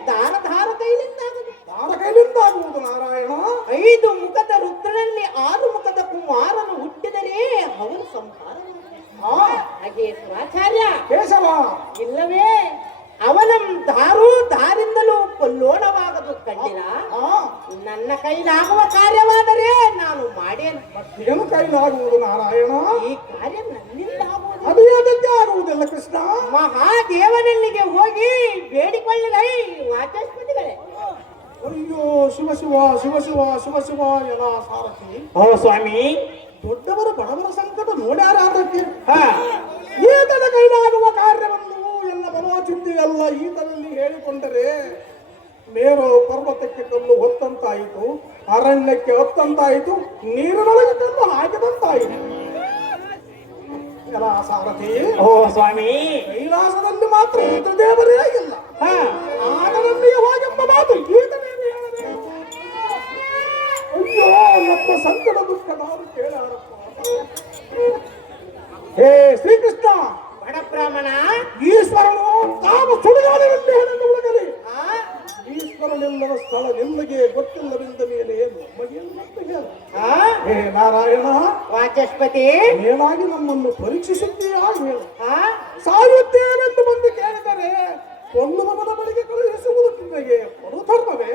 ದಾರ ಕೈಲಿಂದಾಗುವುದು. ದಾರ ಕೈಲಿಂದಾಗುವುದು ನಾರಾಯಣ. 5 ಮುಖದ ರುದ್ರನಲ್ಲಿ 6 ಮುಖದ ಕುಮಾರನು ಹುಟ್ಟಿದರೆ ಅವನು ಸಂಹಾರ. ಹಾಗೆ ಶಿವಾಚಾರ್ಯ ಕೇಶವ, ಇಲ್ಲವೇ ಅವನ ದಾರಿಂದಲೂ ಕೊಲ್ಲೋಣವಾಗದು ಕಂಡಿಲ್ಲ. ನನ್ನ ಕೈಲಾಗುವ ಕಾರ್ಯವಾದರೆ ನಾನು ಮಾಡೇನು. ಏನು ಕೈಲಾಗುವುದು ನಾರಾಯಣ? ಈ ಕಾರ್ಯ ನನ್ನಿಂದ ಆಗುವುದು. ಅದು ಅದಕ್ಕೆ ಆಗುವುದಿಲ್ಲ ಕೃಷ್ಣ. ಮಹಾದೇವನಲ್ಲಿಗೆ ಹೋಗಿ ಬೇಡಿಕೊಳ್ಳಿರೈ ವಾಚಸ್ಪತಿಗಳೇ. ಅಯ್ಯೋ ಶಿವ ಶಿವ ಶಿವ ಶಿವ ಶಿವ ಶಿವ ಎಲ್ಲ ಸಾರಥಿ. ಓ ಸ್ವಾಮಿ, ದೊಡ್ಡವರು ಬಡವರ ಸಂಕಟ ನೋಡ್ಯಾರ ಅದಕ್ಕೆ. ಈತನ ಕೈಲಾಗುವ ಕಾರ್ಯವನ್ನು ಎಲ್ಲ ಮನೋಚಿಂತೆಯಲ್ಲ ಈತನಲ್ಲಿ ಹೇಳಿಕೊಂಡರೆ ಮೇರು ಪರ್ವತಕ್ಕೆ ಕಲ್ಲು ಹೊತ್ತಂತಾಯಿತು, ಅರಣ್ಯಕ್ಕೆ ಹೊತ್ತಂತಾಯಿತು, ನೀರಿನೊಳಗೆ ಕಲ್ಲು ಹಾಕಿದಂತಾಯಿತು. ಎಲ್ಲ ಸಾರಥಿ, ಓ ಸ್ವಾಮಿ, ಕೈಲಾಸದಲ್ಲಿ ಮಾತ್ರ ರುದ್ರದೇವರೇ ಇಲ್ಲ. ಆತನಲ್ಲಿಯೇ ಹೋಗೆಂಬ ಮಾತು ಈತನೇನು ಹೇಳಬೇಕು. ಅಯ್ಯೋ ನಮ್ಮ ಸಂಕಟ ದುಃಖ ನಾನು ಕೇಳಾರಪ್ಪ. ಹೇ ಶ್ರೀಕೃಷ್ಣ, ಬಡ ಬ್ರಾಹ್ಮಣ, ಈಶ್ವರನು ತಾನು ಸುಡುಗಾಲಿನಲ್ಲಿ ಹೆಣನ್ನು ಉಳಗಲಿ. ಆ ಈಶ್ವರನೆಲ್ಲರ ಸ್ಥಳ ನಿಮಗೆ ಗೊತ್ತಿಲ್ಲವೆಂದ ಮೇಲೆ ನಮಗೇನಂತ ಹೇಳು. ಆ ಹೇ ನಾರಾಯಣ, ವಾಚಸ್ಪತಿ, ಏನಾಗಿ ನಮ್ಮನ್ನು ಪರೀಕ್ಷಿಸುತ್ತೀಯಾ ಹೇಳು. ಆ ಸಾಯುತ್ತೇನೆಂದು ಬಂದು ಕೇಳಿದರೆ ಕೊಲ್ಲುವವನ ಬಳಿಗೆ ಕಳುಹಿಸುವುದು ನಿಮಗೆ ಧರ್ಮವೇ?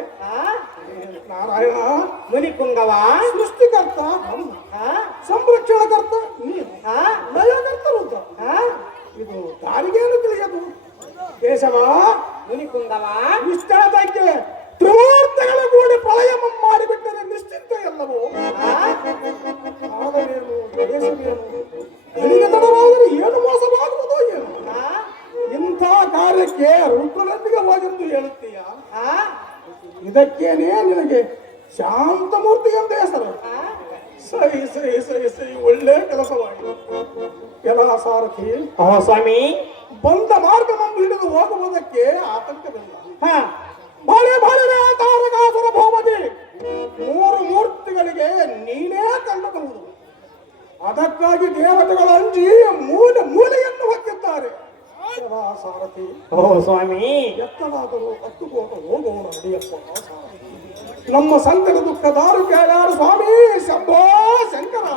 ನಾರಾಯಣ, ಮುನಿಪುಂಗವ, ಸೃಷ್ಟಿಕರ್ತ ಬ್ರಹ್ಮ, ಸಂರಕ್ಷಣಕರ್ತ ನೀನು, ಲಯಕರ್ತ ರುದ್ರ. ಇದು ದಾರಿಗೇನು ತಿಳಿಯದು. ಕೇಶವ, ಮುನಿಪುಂಗವ, ಇಷ್ಟಾದಕ್ಕೆ ತ್ರಿಮೂರ್ತಿಗಳ ಕೂಡಿ ಪ್ರಳಯ ಮಾಡಿಬಿಟ್ಟರೆ ನಿಶ್ಚಿಂತ ಎಲ್ಲವೋ. ಆದರೇನು ದೇಶವೇನು ಬೆಳಿಗ್ಗೆ ತಡವಾದರೆ ಏನು ಮೋಸವಾಗುವುದೋ ಏನು. ಇಂಥ ಕಾರ್ಯಕ್ಕೆ ರುದ್ರನೊಂದಿಗೆ ಹೋಗೆಂದು ಹೇಳುತ್ತೀಯ. ಇದಕ್ಕೇನೇ ನಿನಗೆ ಶಾಂತಮೂರ್ತಿ ಅಂತ ಹೆಸರು. ಸರಿ ಸರಿ ಸರಿ ಸರಿ, ಒಳ್ಳೆ ಕೆಲಸವಾಗಿದೆ. ಎಲ್ಲ ಸಾರಥಿ, ಸ್ವಾಮಿ. ಬಂದ ಮಾರ್ಗವನ್ನು ಹಿಡಿದು ಹೋಗುವುದಕ್ಕೆ ಆತಂಕವಿಲ್ಲ. ಹಾ, ಬಾಳೆ ಬಾಳೆ ತಾರಕಾಸುರ ಭೌಮತಿ 3 ಮೂರ್ತಿಗಳಿಗೆ ನೀನೇ ಕಂಡುಬಹುದು. ಅದಕ್ಕಾಗಿ ದೇವತೆಗಳು ಅಂಜಿ ಮೂಲೆಯನ್ನು ಹೊಕ್ಕಿದ್ದಾರೆ. ಎಲ್ಲ ಸಾರಥಿ, ಸ್ವಾಮಿ. ಎತ್ತಲಾದರೂ ಹತ್ತುಕೋಟ ಹೋಗೋಣ ನಡಿಯಪ್ಪ ಸಾರಥಿ. ನಮ್ಮ ಸಂಕಟ ದುಃಖ ದಾರು ಕೇಳಾರು ಸ್ವಾಮಿ. ಶಂಭೋ ಶಂಕರ.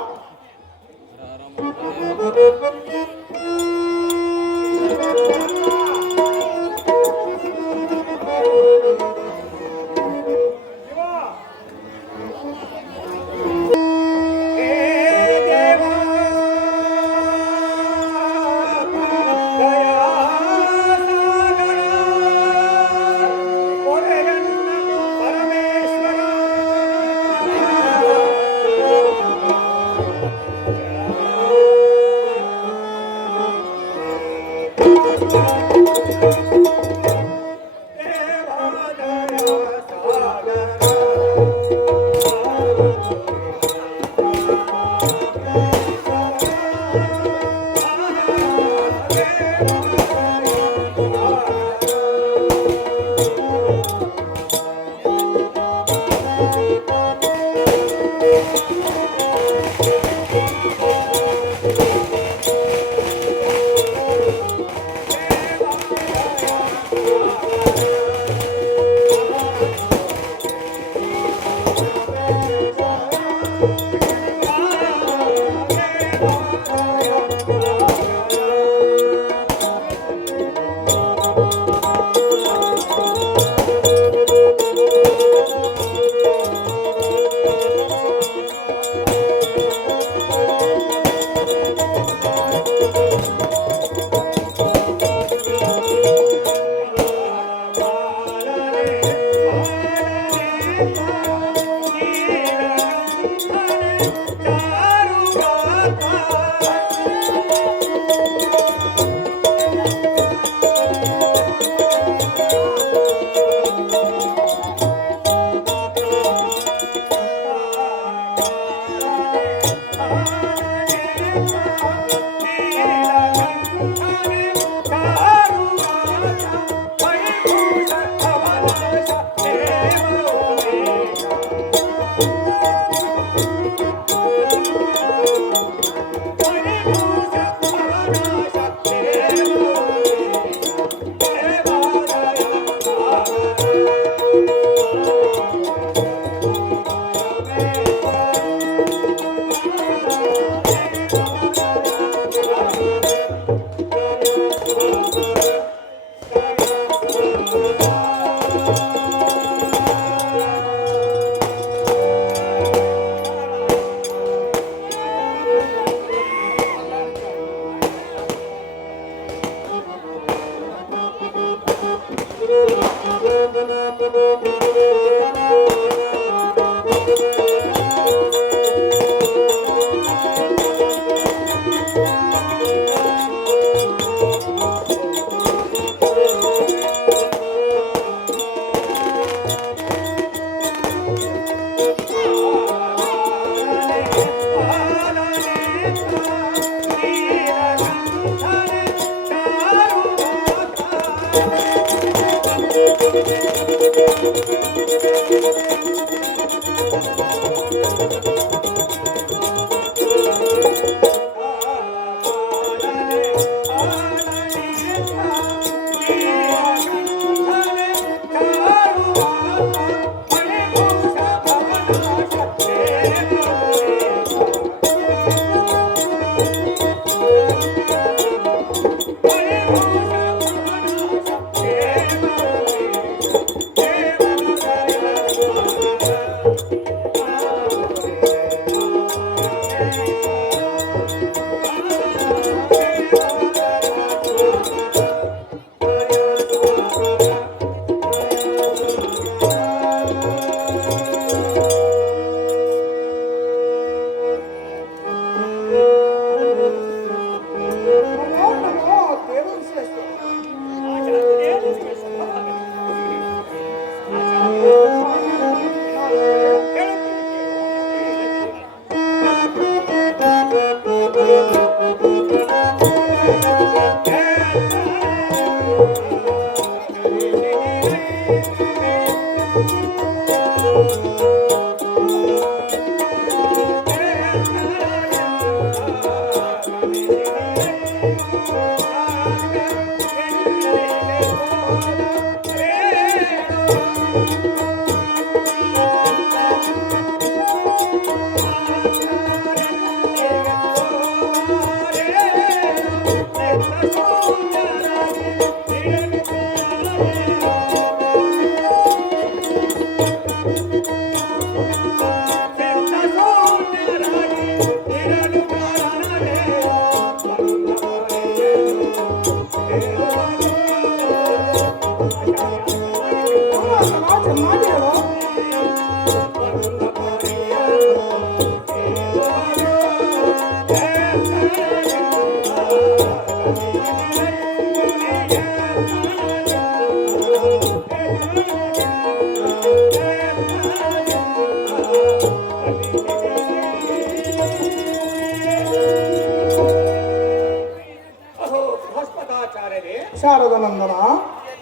ಶಾರದ ನಂದನ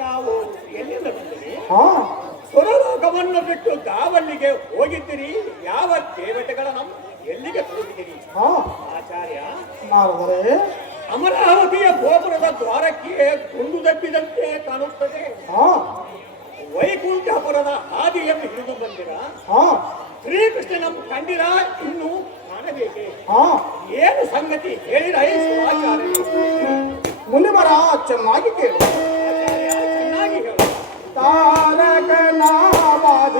ತಾವು ಎಲ್ಲಿಂದ ಬಂದಿರಿ? ಹಾ ಸುರಲೋಕವನ್ನು ಬಿಟ್ಟು ಗಾವಲ್ಲಿಗೆ ಹೋಗಿದ್ದೀರಿ. ಯಾವ ದೇವತೆಗಳನ್ನ ಎಲ್ಲಿಗೆ ತೋರಿಸಿದಿರಿ? ಹಾ ಆಚಾರ್ಯ, ನಾರದರೆ ಅಮರಾವತಿಯ ಗೋಪುರದ ದ್ವಾರಕ್ಕೆ ಗುಂಡು ದಬ್ಬಿದಂತೆ ಕಾಣುತ್ತದೆ. ಹಾ ವೈಕುಂಠಪುರದ ಹಾದಿಯನ್ನು ಹಿಡಿದು ಬಂದಿರ. ಹಾ ಶ್ರೀಕೃಷ್ಣನ ಕಂಡಿರ, ಇನ್ನು ಕಾಣಬೇಕೆ? ಹಾ ಏನು ಸಂಗತಿ ಹೇಳಿರ ಆಚಾರ್ಯ? ಮುನಿವರ ಚೆನ್ನಾಗಿ ಕೇಳು. ಆಚಾರ್ಯ, ಚೆನ್ನಾಗಿ ಹೇಳು. ತಾರಕ ನಾಮದ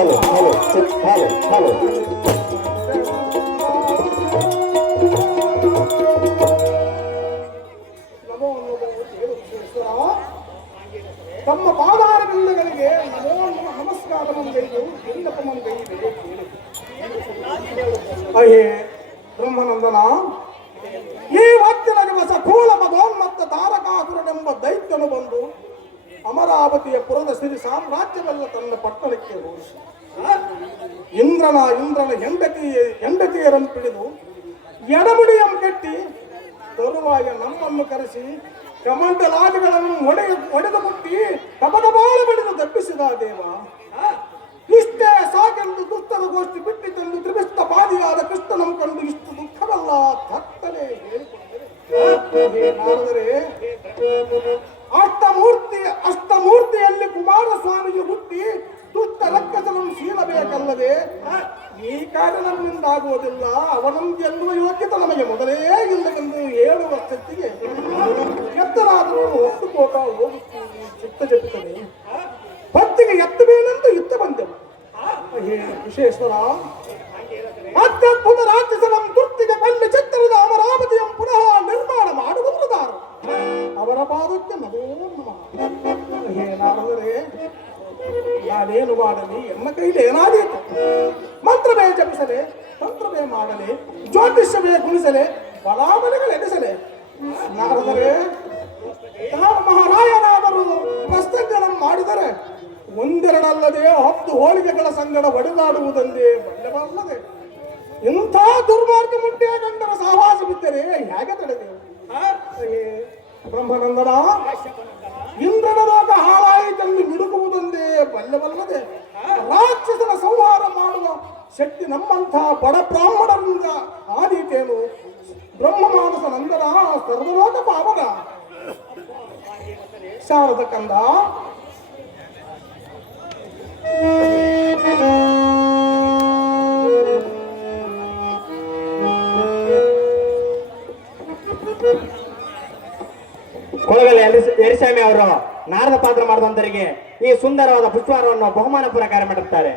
ಹಲೋ ಹಲೋ ಹಲೋ ಹಲೋ ತಮ್ಮ ಪಾದಾರವಿಂದಗಳಿಗೆ ನಮೋ ನಮಸ್ಕಾರಮಂಗೈದು ಎಂದಪಮಂಗೈದೆ. ಅಹೇ ಬ್ರಹ್ಮನಂದನ, ಈ ಹೊತ್ತಿನ ದಿವಸ ಕೂಲ ಮದೋನ್ಮತ್ತ ತಾರಕಾಸುರನೆಂಬ ದೈತ್ಯನು ಬಂದು ಅಮರಾವತಿಯ ಪುರದ ಸಿರಿ ಸಾಮ್ರಾಜ್ಯವೆಲ್ಲ ತನ್ನ ಪಟ್ಟಣಕ್ಕೆ ಹೋಲಿಸಿ ಇಂದ್ರನ ಹೆಂಡತಿಯರನ್ನು ಹಿಡಿದು ಎಡಬಿಡಿಯನ್ನು ಕಟ್ಟಿ ತರುವಾಯ ನಮ್ಮನ್ನು ಕರೆಸಿ ಕಮಂಡಲಾದಿಗಳನ್ನು ಒಡೆದು ಮುಟ್ಟಿ ಕಪಟಬಾಳ ಬಡಿದು ತಪ್ಪಿಸಿದ ದೇವ. ಇಷ್ಟೇ ಸಾಕೆಂದು ದುಷ್ಟರ ಗೋಷ್ಠಿ ಬಿಟ್ಟಿ ತಂದು ತ್ರಿಪಿಷ್ಟ ಬಾದಿಯಾದ ಕೃಷ್ಣನನ್ನು ಕಂಡು ಇಷ್ಟು ದುಃಖವಲ್ಲ ಥತ್ತನೆ ಹೇಳಿಕೊಂಡರೆ ಅಷ್ಟಮೂರ್ತಿಯಲ್ಲಿ ಕುಮಾರಸ್ವಾಮಿಗೆ ಹುಟ್ಟಿ ದುಷ್ಟ ರಕ್ಕಸನನ್ನು ಶೀಲಬೇಕಲ್ಲದೆ ಈ ಕಾರ್ಯ ನಮ್ಮಿಂದಾಗುವುದಿಲ್ಲ. ಅವನಂತೆ ಎನ್ನುವ ಯೋಗ್ಯತೆ ನಮಗೆ ಮೊದಲೇ ಇಲ್ಲವೆಂದು ಹೇಳುವ ಸ್ಥಿತಿಗೆ ಎತ್ತರಾದರೂ ಒತ್ತುಕೋಟ ಹೋಗುತ್ತೀವಿ. ಚಿತ್ತ ಜಪಿತದೆ ಹೊತ್ತಿಗೆ ಎತ್ತಬೇನೆಂದು ಯುದ್ಧ ಬಂದೆವು. ವಿಶೇಶ್ವರ ಅತ್ಯದ್ಭುತ ರಾಕ್ಷಸನಂ ತುರ್ತಿಗೆ ಕಲ್ಲು ಚಿತ್ತರದ ಅಮರಾವತಿಯಂ ಪುನಃ ನಿರ್ಮಾಣ ಮಾಡುವುದಾರು ಅವರ ಪಾದಕ್ಕೆ ನಮೋ ನಮಃ. ಏನಾದರೆ ನಾನೇನು ಮಾಡಲಿ? ಎನ್ನ ಕೈಲಿ ಏನಾದೀತು? ಮಂತ್ರವೇ ಜಪಿಸಲೆ, ತಂತ್ರವೇ ಮಾಡಲೆ, ಜ್ಯೋತಿಷ್ಯವೇ ಗುಣಿಸಲೆ, ಬಲಾಬಲಿಗಳೆನಿಸಲೆ. ನಾರದರೆ ತಾವು ಮಹಾರಾಯನಾದರೂ ಪ್ರಸ್ತಜ್ಞನನ್ನು ಮಾಡಿದರೆ ಒಂದೆರಡಲ್ಲದೆ 10 ಹೋಳಿಗೆಗಳ ಸಂಗಡ ಒಡೆದಾಡುವುದಲ್ಲದೆ ಬಲ್ಲವಲ್ಲದೆ ಇಂಥ ದುರ್ಮಾರ್ಗ ಮುಂಟೆಯ ಗಂಡರ ಸಹವಾಸ ಬಿದ್ದರೆ ಹೇಗೆ ತಡೆದೆವು? ಬ್ರಹ್ಮನಂದನ, ಇಂದ್ರನ ಲೋಕ ಹಾಳಾಯಿತೆಂದು ಮಿಡುಕುವುದೊಂದೇ ಬಲ್ಲವಲ್ಲದೆ ರಾಕ್ಷಸನ ಸಂಹಾರ ಮಾಡುವ ಶಕ್ತಿ ನಮ್ಮಂಥ ಬಡ ಬ್ರಾಹ್ಮಣರಿಂದ ಆದೀತೇನು? ಬ್ರಹ್ಮಮಾನಸ ನಂದನ ಸರ್ವಲೋಕ ಪಾವನ. ಶಾರದ ಕಂದ, ಕೊಳಗಲ್ಲಿ ಯರಿಸ್ವಾಮಿ ಅವರು ನಾರದ ಪಾತ್ರ ಮಾಡಿದಂತರಿಗೆ ಈ ಸುಂದರವಾದ ಪುಷ್ಪಹಾರವನ್ನು ಬಹುಮಾನ ಪುರಕಾರ ಮಾಡುತ್ತಾರೆ.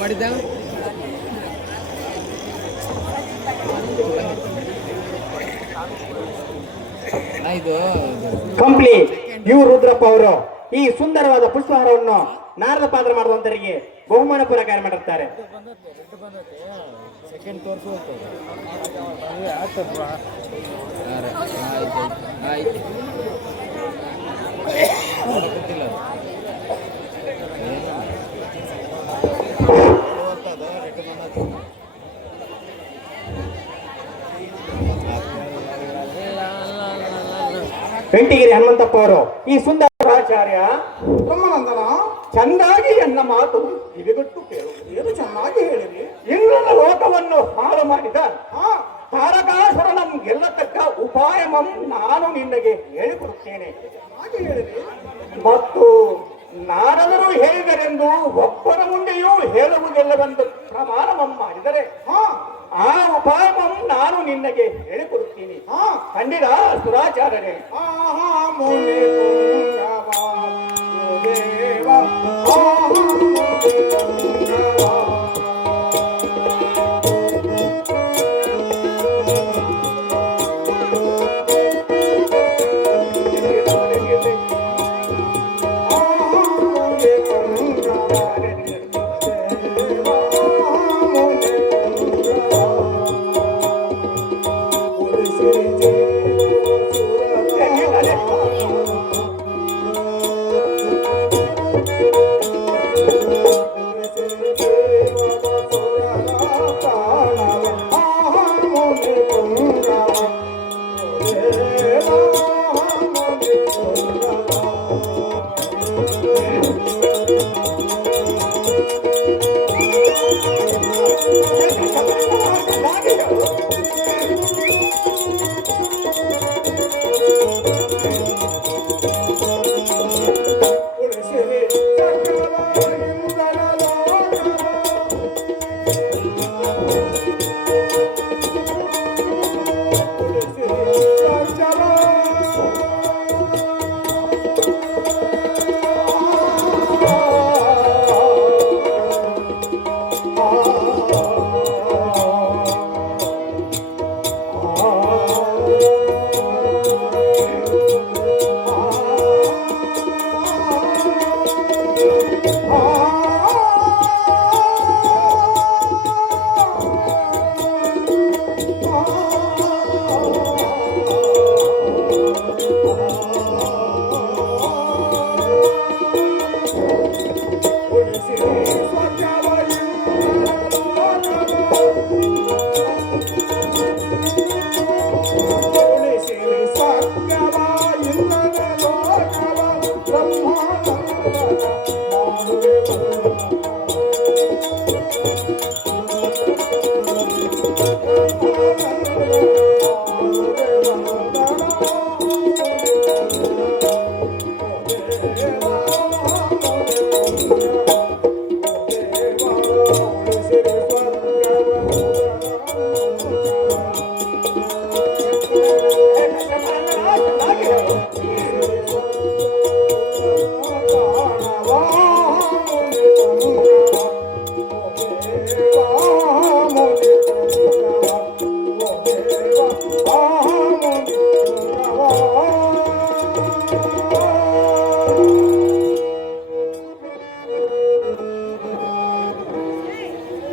ಮಾಡಿದ್ದ ಕಂಪ್ಲಿ ಯು ರುದ್ರಪ್ಪ ಅವರು ಈ ಸುಂದರವಾದ ಪುಷ್ಪಹಾರವನ್ನು ನಾರದ ಪಾತ್ರ ಮಾಡುವಂತರಿಗೆ ಬಹುಮಾನ ಪುರಕಾರ ಮಾಡುತ್ತಾರೆ. ಸೆಕೆಂಡ್ ತೋರಿಸುತ್ತೆ ಆಯ್ತು ಗೊತ್ತಿಲ್ಲ. ವೆಂಟಿಗಿರಿ ಹನುಮಂತಪ್ಪ ಅವರು ಈ ಸುಂದರ ಆಚಾರ್ಯ ಬ್ರಹ್ಮನಂದನ ಚಂದಾಗಿ ಎನ್ನ ಮಾತು ಕಿವಿಗೊಟ್ಟು ಕೇಳು. ಏನು ಚೆನ್ನಾಗಿ ಹೇಳಿರಿ. ಇಂದ್ರನ ಲೋಕವನ್ನು ಹಾಳು ಮಾಡಿದ ಹಾ ತಾರಕಾಸುರನಂ ಗೆಲ್ಲತಕ್ಕ ಉಪಾಯಮಂ ನಾನು ನಿನಗೆ ಹೇಳಿಕೊಡುತ್ತೇನೆ. ಹಾಗೆ ಹೇಳಿರಿ. ಮತ್ತು ನಾರದರು ಹೇಳಿದರೆಂದು ಒಬ್ಬರ ಮುಂದೆಯೂ ಹೇಳುವುದಿಲ್ಲವೆಂದು ಪ್ರಮಾಣವಂ ಮಾಡಿದರೆ ಹಾ ಆ ಉಪಾಯಮಂ ನಾನು ನಿನಗೆ ಹೇಳಿಕೊಡುತ್ತೀನಿ. ಹಾ ಖಂಡಿತ ಸುರಾಚಾರ್ಯರೇ. ಆಹಾ ಮುನಿ ಪುಂಗವ ದೇವ ಆಹಾ ಮುನಿ ಪುಂಗವ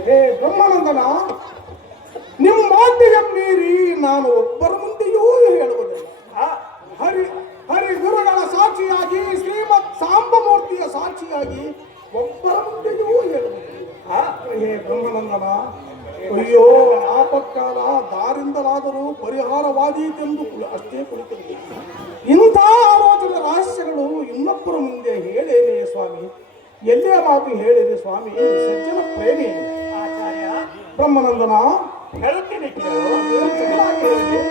ಹೇ ಬ್ರಹ್ಮಾನಂದನ, ನಿಮ್ಮ ಮಾತಿಗೆ ಮೀರಿ ನಾನು ಒಬ್ಬರ ಮುಂದೆಯೂ ಹೇಳುವುದಿಲ್ಲ. ಹರಿ ಹರಿ ಗುರುಗಳ ಸಾಕ್ಷಿಯಾಗಿ, ಶ್ರೀಮತ್ ಸಾಂಬಮೂರ್ತಿಯ ಸಾಕ್ಷಿಯಾಗಿ ಒಬ್ಬರ ಮುಂದೆಯೂ ಹೇಳುವುದಿಲ್ಲ. ಹೇ ಬ್ರಹ್ಮಾನಂದನ, ಅಯ್ಯೋ ಆಪತ್ಕಾಲ ದಾರಿಂದಲಾದರೂ ಪರಿಹಾರವಾದೀತೆಂದು ಅಷ್ಟೇ ಕುಳಿತಿರುತ್ತದೆ. ಇಂಥ ಆಲೋಚನೆ ರಹಸ್ಯಗಳು ಇನ್ನೊಬ್ಬರ ಮುಂದೆ ಹೇಳೇನೆ ಸ್ವಾಮಿ. ಎಲ್ಲೇ ಮಾತು ಹೇಳಿದೆ ಸ್ವಾಮಿ, ಸಜ್ಜನ ಪ್ರೇಮಿ ಆಚಾರ್ಯ ಬ್ರಹ್ಮಾನಂದನ. ಹೇಳುತ್ತೇನೆ ಕೇಳು. ಏನು ಚೆನ್ನಾಗಿ ಹೇಳಿದೆ.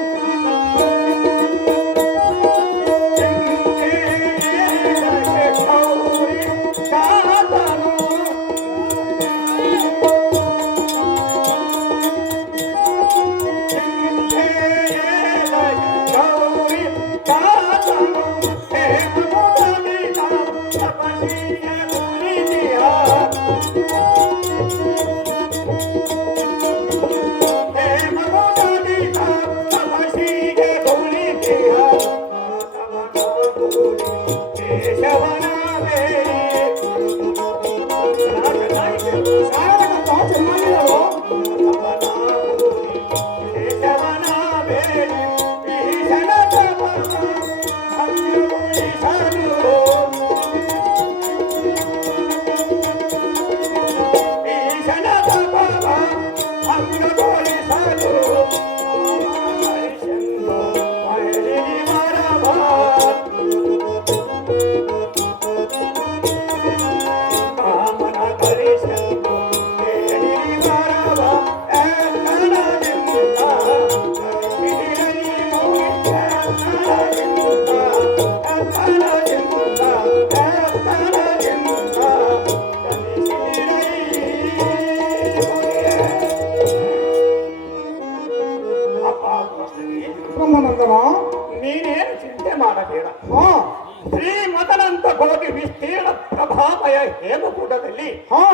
ಹೇಮಕೂಟದಲ್ಲಿ ಹಾ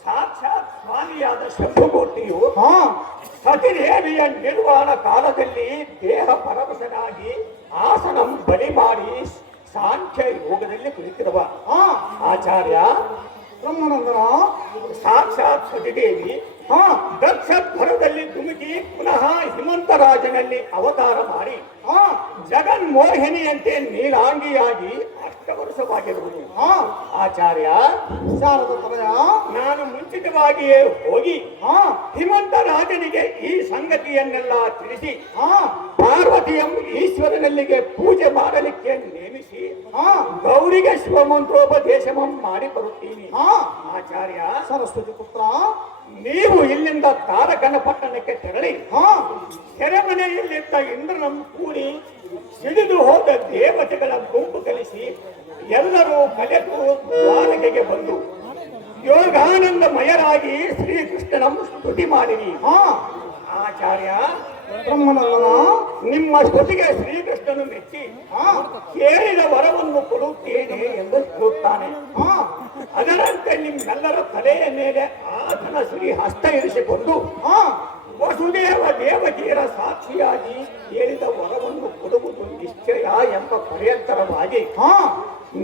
ಸಾಕ್ಷಾತ್ ಸ್ವಾಮಿಯಾದ ಶಂಭುಮೂರ್ತಿಯು ಹಾ ಸತಿದೇವಿಯ ನಿರ್ವಾಣ ಕಾಲದಲ್ಲಿ ದೇಹ ಪರವಶನಾಗಿ ಆಸನಂ ಬಲಿ ಮಾಡಿ ಸಾಂಖ್ಯ ಯೋಗದಲ್ಲಿ ಕುಳಿತಿರುವ ಹಾ ಆಚಾರ್ಯ ಬ್ರಹ್ಮನಂದನ ಸಾಕ್ಷಾತ್ ಸತಿದೇವಿ ಹಾ ದಕ್ಷಭರದಲ್ಲಿ ಧುಮುಕಿ ಪುನಃ ಹಿಮಂತರಾಜನಲ್ಲಿ ಅವತಾರ ಮಾಡಿ ಹಾ ಜಗನ್ಮೋಹಿನಿಯಂತೆ ನೀಲಾಂಗಿಯಾಗಿ ಅಷ್ಟವರ್ಷವಾಗಿರುವುದು ಹಾ ಆಚಾರ್ಯ ಶಾರದ ತನಯ ನಾನು ಮುಂಚಿತವಾಗಿಯೇ ಹೋಗಿ ಹಾ ಹಿಮಂತರಾಜನಿಗೆ ಈ ಸಂಗತಿಯನ್ನೆಲ್ಲ ತಿಳಿಸಿ ಹಾ ಪಾರ್ವತಿಯಂ ಈಶ್ವರನಲ್ಲಿಗೆ ಪೂಜೆ ಮಾಡಲಿಕ್ಕೆ ನೇಮಿಸಿ ಹಾ ಗೌರಿಗೆ ಶಿವಮಂತ್ರೋಪದೇಶವಂ ಮಾಡಿ ಬರುತ್ತೀನಿ ಹಾ ಆಚಾರ್ಯ ಸರಸ್ವತಿ ಪುತ್ರ ನೀವು ಇಲ್ಲಿಂದ ತಾರಕನ ಪಟ್ಟಣಕ್ಕೆ ತೆರಳಿ ಹಾ ಸೆರೆಮನೆಯಲ್ಲಿದ್ದ ಇಂದ್ರನಂ ಕೂಡಿ ಸಿಡಿದು ಹೋದ ದೇವತೆಗಳ ಗುಂಪು ಕಲಿಸಿ ಎಲ್ಲರೂ ಕಲೆತು ದ್ವಾರಕೆಗೆ ಬಂದು ಯೋಗಾನಂದಮಯರಾಗಿ ಶ್ರೀಕೃಷ್ಣನಂ ಸ್ತುತಿ ಮಾಡಿರಿ ಹಾ ಆಚಾರ್ಯ ಬ್ರಹ್ಮನಂದನ ನಿಮ್ಮ ಸ್ತುತಿಗೆ ಶ್ರೀಕೃಷ್ಣನು ಮೆಚ್ಚಿ ಹಾ ಕೇಳಿದ ವರವನ್ನು ಕೊಡುತ್ತೇನೆ ಎಂದು ಹೇಳುತ್ತಾನೆ ಹಾ ಅದರಂತೆ ನಿಮ್ಮೆಲ್ಲರ ತಲೆಯ ಮೇಲೆ ಆತನ ಶ್ರೀ ಹಸ್ತ ಇರಿಸಿಕೊಂಡು ಹಾ ವಸುದೇವ ದೇವಕಿಯರ ಸಾಕ್ಷಿಯಾಗಿ ಹೇಳಿದ ವರವನ್ನು ಕೊಡುವುದು ನಿಶ್ಚಯ ಎಂಬ ಪರ್ಯಂತರವಾಗಿ ಹಾ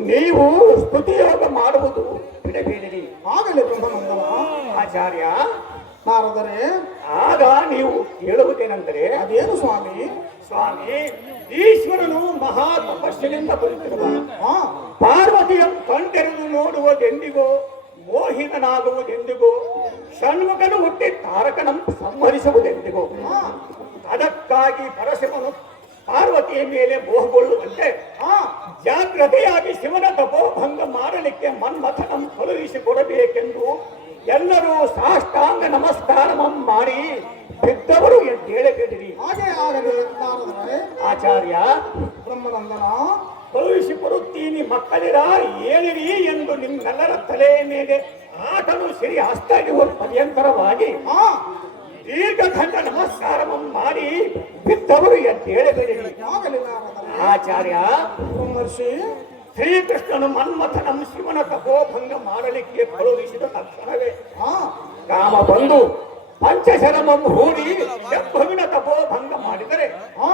ನೀವು ಸ್ತುತಿಯೋಗ ಮಾಡುವುದು ಬಿಡಬೇಡಿರಿ ಆಗಲಿ ಬ್ರಹ್ಮನಂದನ ಆಚಾರ್ಯ ನಾರದರೆ ಆಗ ನೀವು ಹೇಳುವುದೇನೆಂದರೆ ಅದೇನು ಸ್ವಾಮಿ ಸ್ವಾಮಿ ಈಶ್ವರನು ಮಹಾ ತಪಸ್ಸಿನಿಂದ ಬರುತ್ತಿರುವ ಹಾ ಪಾರ್ವತಿಯ ಕಣ್ತೆರೆದು ನೋಡುವುದೆಂದಿಗೋ ಮೋಹಿತನಾಗುವುದೆಂದಿಗೋ ಷಣ್ಮುಖನು ಹುಟ್ಟಿ ತಾರಕನಂ ಸಂಹರಿಸುವುದೆಂದಿಗೋ ಅದಕ್ಕಾಗಿ ಪರಶಿವನು ಪಾರ್ವತಿಯ ಮೇಲೆ ಮೋಹಗೊಳ್ಳುವಂತೆ ಹಾ ಜಾಗ್ರತೆಯಾಗಿ ಶಿವನ ತಪೋಭಂಗ ಮಾಡಲಿಕ್ಕೆ ಮನ್ಮಥನಂ ಕಳುಹಿಸಿಕೊಡಬೇಕೆಂದು ಎಲ್ಲರೂ ಸಾಷ್ಟಾಂಗ ನಮಸ್ಕಾರವಂ ಮಾಡಿ ಬಿದ್ದವರು ಎದ್ದೇಳಬೇಡಿರಿ ಹಾಗೆ ಆಗಲಿ ನಾರದರೆ ಆಚಾರ್ಯ ಬ್ರಹ್ಮನಂದನ ಕಳುಹಿಸಿ ಬರುತ್ತೀನಿ ಮಕ್ಕಳಿರ ಏಳಿರಿ ಎಂದು ನಿಮ್ಮೆಲ್ಲರ ತಲೆಯ ಮೇಲೆ ಆತನು ಸಿರಿ ಹಸ್ತ ಇರುವ ಪರ್ಯಂತರವಾಗಿ ಹಾ ದೀರ್ಘಖಂಡ ನಮಸ್ಕಾರವನ್ನು ಮಾಡಿ ಬಿದ್ದವರು ಎದ್ದೇಳಬೇಡಿರಿ ಆಗಲಿ ನಾರದರೆ ಆಚಾರ್ಯ ಬ್ರಹ್ಮರ್ಷಿ ಶ್ರೀಕೃಷ್ಣನು ಮನ್ಮಥನಂ ಶಿವನ ತಪೋಭಂಗ ಮಾಡಲಿಕ್ಕೆ ಕಳುಹಿಸಿದ ತಕ್ಷಣವೇ ಹಾ ಕಾಮ ಬಂದು ಪಂಚಶರಮಂ ಹೂಡಿ ಶಂಭುವಿನ ತಪೋಭಂಗ ಮಾಡಿದರೆ ಹಾ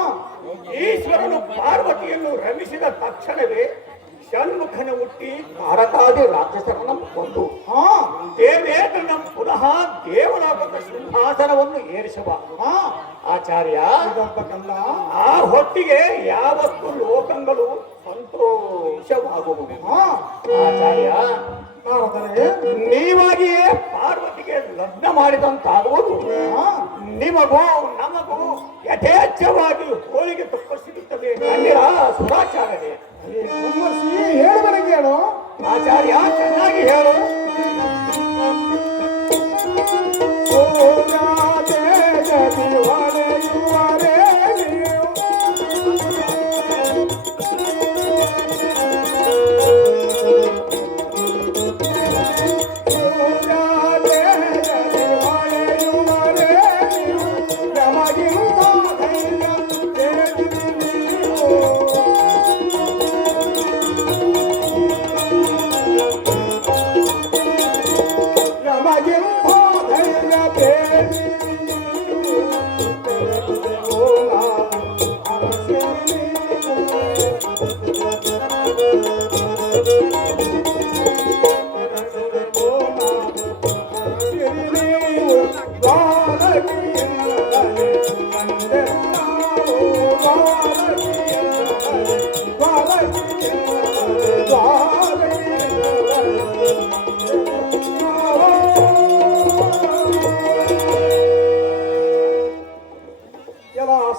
ಈಶ್ವರನು ಪಾರ್ವತಿಯನ್ನು ರಮಿಸಿದ ತಕ್ಷಣವೇ ಷಣ್ಮುಖನ ಹುಟ್ಟಿ ಭಾರತಾದಿ ರಾಕ್ಷಸರನ್ನು ಕೊಂದು ಹಾ ದೇವೇಂದ್ರನ ಪುನಃ ದೇವಲೋಕದ ಸಿಂಹಾಸನವನ್ನು ಏರಿಸುವ ಹಾ ಆಚಾರ್ಯ ಇದೊಬ್ಬ ಕಂದ ಆ ಹೊತ್ತಿಗೆ ಯಾವತ್ತು ಲೋಕಗಳು ಸಂತೋಷವಾಗುವುದು ಹಾ ಆಚಾರ್ಯ ನಾರದರೆ ನೀವಾಗಿಯೇ ಪಾರ್ವತಿಗೆ ಲಗ್ನ ಮಾಡಿದಂತಾಗುವುದು ಹಾ ನಿಮಗೂ ನಮಗೂ ಯಥೇಚ್ಛವಾಗಿ ಹೋಳಿಗೆ ತುಪ್ಪ ಸಿಗುತ್ತದೆ ಅಲ್ಲಿರ ಸುರಾಚಾರ್ಯರೇ ಬ್ರಹ್ಮರ್ಷಿ ಹೇಳುವರೆ ಕೇಳು ಆಚಾರ್ಯ ಚೆನ್ನಾಗಿ ಹೇಳು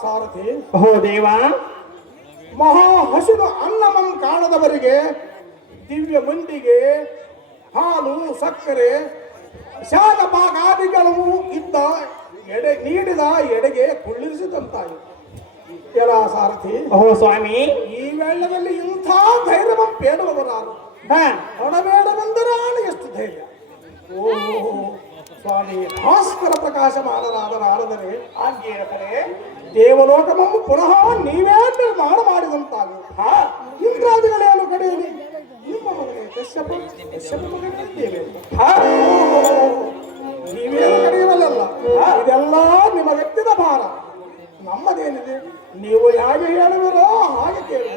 ಸಾರಥಿ ಓ ದೇವ ಮಹಾ ಹಸಿದು ಅನ್ನಮಂ ಕಾಣದವರಿಗೆ ದಿವ್ಯ ಮಂಡಿಗೆ ಹಾಲು ಸಕ್ಕರೆ ಶಾಲಭಾಗಾದಿಗಳು ಇದ್ದ ಎಡೆ ನೀಡಿದ ಎಡೆಗೆ ಕುಳ್ಳಿರಿಸಿದಂತಾಯಿತು. ಕೆಲ ಸಾರಥಿ ಓ ಸ್ವಾಮಿ ಈ ವೇಳದಲ್ಲಿ ಇಂಥ ಧೈರ್ಯವನ್ನು ಬೇಡುವವರಾರು ಹೊಡಬೇಡವೆಂದರಾನು ಎಷ್ಟು ಧೈರ್ಯ. ಓ ಸ್ವಾಮಿ ಭಾಸ್ಕರ ಪ್ರಕಾಶ ಮಾಡಲಾದರೆ ಆಂಗೇರಕರೇ ದೇವಲೋಕವನ್ನು ಪುನಃ ನೀವೇ ನಿರ್ಮಾಣ ಮಾಡಿದಂತಾಗ ಇಂದ್ರಾದಿಗಳೇನು ಕಡೆಯಲ್ಲಿ ನಿಮ್ಮ ಮಗನೇ ಕಶ್ಯಪ ಕಶ್ಯಪ ಮಗನಿದ್ದೇವೆ ಹಾ, ನೀವೇನು ಕರೆಯುವಲ್ಲ ಇದೆಲ್ಲ ನಿಮಗೆತ್ತಿದ ಭಾರ. ನಮ್ಮದೇನಿದೆ, ನೀವು ಹೇಗೆ ಹೇಳುವಿರೋ ಹಾಗೆ ಕೇಳಿ.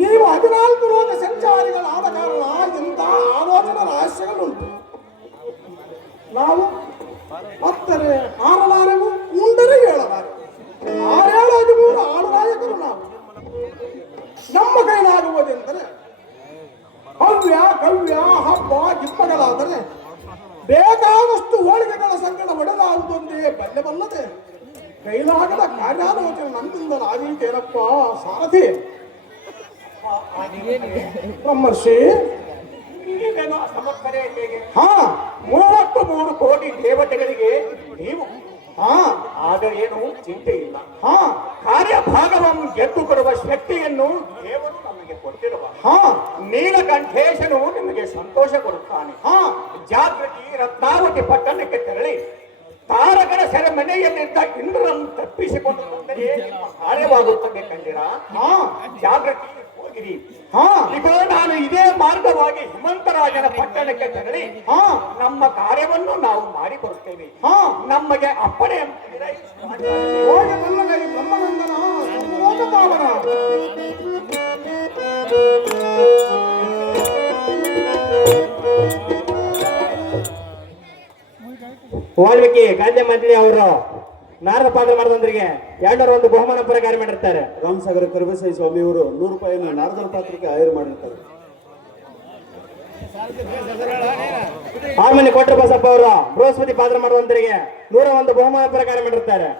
ನೀವು 14 ಲೋಕ ಸಂಚಾರಿಗಳಾದ ಕಾರಣ ಇಂಥ ಆಲೋಚನಾ ರಹಸ್ಯಗಳುಂಟು. ನಾವು ಹತ್ತರೆ ಆರಲಾರೆವು, ಉಂಡರೆ ಹೇಳಲಾರೆ. 6-7-13 ಆಳುನಾಯಕರು ನಾವು. ನಮ್ಮ ಕೈಲಾಗುವುದೆಂದರೆ ಹವ್ಯ ಕವ್ಯ ಹಬ್ಬ ಗಿಪ್ಪಗಳಾದರೆ ಬೇಕಾದಷ್ಟು ಹೋಳಿಗೆಗಳ ಸಂಗಡ ಒಡೆದಾಗುವುದೊಂದೇ ಬಲ್ಲೆ. ಕೈಲಾಗದ ಕಾರ್ಯಾಲೋಚನೆ ನಮ್ಮಿಂದ ಆಗೀತೇನಪ್ಪ ಸಾರಥಿ. ಬ್ರಹ್ಮರ್ಷಿ, ನೀವೇನೋ ಅಸಮರ್ಥರೇ ಹೇಗೆ? ಹಾ 33 ಕೋಟಿ ದೇವತೆಗಳಿಗೆ ನೀವು ಹಾ ಆದರೆ ಏನು ಚಿಂತೆ ಇಲ್ಲ. ಹಾ ಕಾರ್ಯಭಾಗವನ್ನು ಗೆದ್ದು ಕೊಡುವ ಶಕ್ತಿಯನ್ನು ದೇವರು ನಮಗೆ ಕೊಟ್ಟಿರುವ ಹಾ ನೀಲಕಂಠೇಶನು ನಿಮಗೆ ಸಂತೋಷ ಕೊಡುತ್ತಾನೆ. ಹಾ ಜಾಗೃತಿ ರತ್ನಾವತಿ ಪಟ್ಟಣಕ್ಕೆ ತೆರಳಿ ತಾರಕರ ಸೆರೆಮನೆಯಲ್ಲಿದ್ದ ಇಂದ್ರನನ್ನು ತಪ್ಪಿಸಿಕೊಂಡು ಬಂದರೆ ನಿಮ್ಮ ಕಾರ್ಯವಾಗುತ್ತದೆ ಕಂಡಿರ. ಹಾ ಜಾಗೃತಿ ಹೋಗಿರಿ. ಹಾ ಈಗ ನಾನು ಇದೇ ಮಾರ್ಗವಾಗಿ ಹಿಮಂತರಾಜನ ಪಟ್ಟಣಕ್ಕೆ ತೆರಳಿ ಹಾ ನಮ್ಮ ಕಾರ್ಯವನ್ನು ನಾವು ಮಾಡಿಕೊಡುತ್ತೇವೆ. ಹಾ ನಮಗೆ ಅಪ್ಪಣೆ ಅಂತಿದ್ರೆ ಹೋಗಿ ಬಲ್ಲಗೈ ಬ್ರಹ್ಮನಂದನ ಸರ್ವಲೋಕ ಪಾವನ. ವಾಲ್ಮೀಕಿ ಗಾಂಧಿ ಮಂತ್ರಿ ಅವರು ನಾರದ ಪಾತ್ರ ಮಾಡಿದವರಿಗೆ 201 ಬಹುಮಾನ ಪ್ರಕಾರ ಮಾಡಿರ್ತಾರೆ. ರಾಮಸಾಗರ ಕರಿಬಸಯ್ಯ ಸ್ವಾಮಿಯವರು 100 ರೂಪಾಯಿಯನ್ನು ನಾರದರ ಪಾತ್ರಕ್ಕೆ ಆಯ್ಕೆ ಮಾಡಿರ್ತಾರೆ. ಆರ್ಮನಿ ಕೊಟ್ರ ಬಸಪ್ಪ ಅವರು ಬೃಹಸ್ಪತಿ ಪಾತ್ರ ಮಾಡುವಂತರಿಗೆ 101 ಬಹುಮಾನ ಪ್ರಕಾರ ಮಾಡಿರ್ತಾರೆ.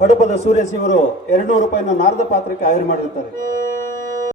ಹಡಪದ ಸೂರ್ಯಸಿವರು 200 ರೂಪಾಯಿನ ನಾರದ ಪಾತ್ರಕ್ಕೆ ಆಯ್ಕೆ ಮಾಡಿರ್ತಾರೆ.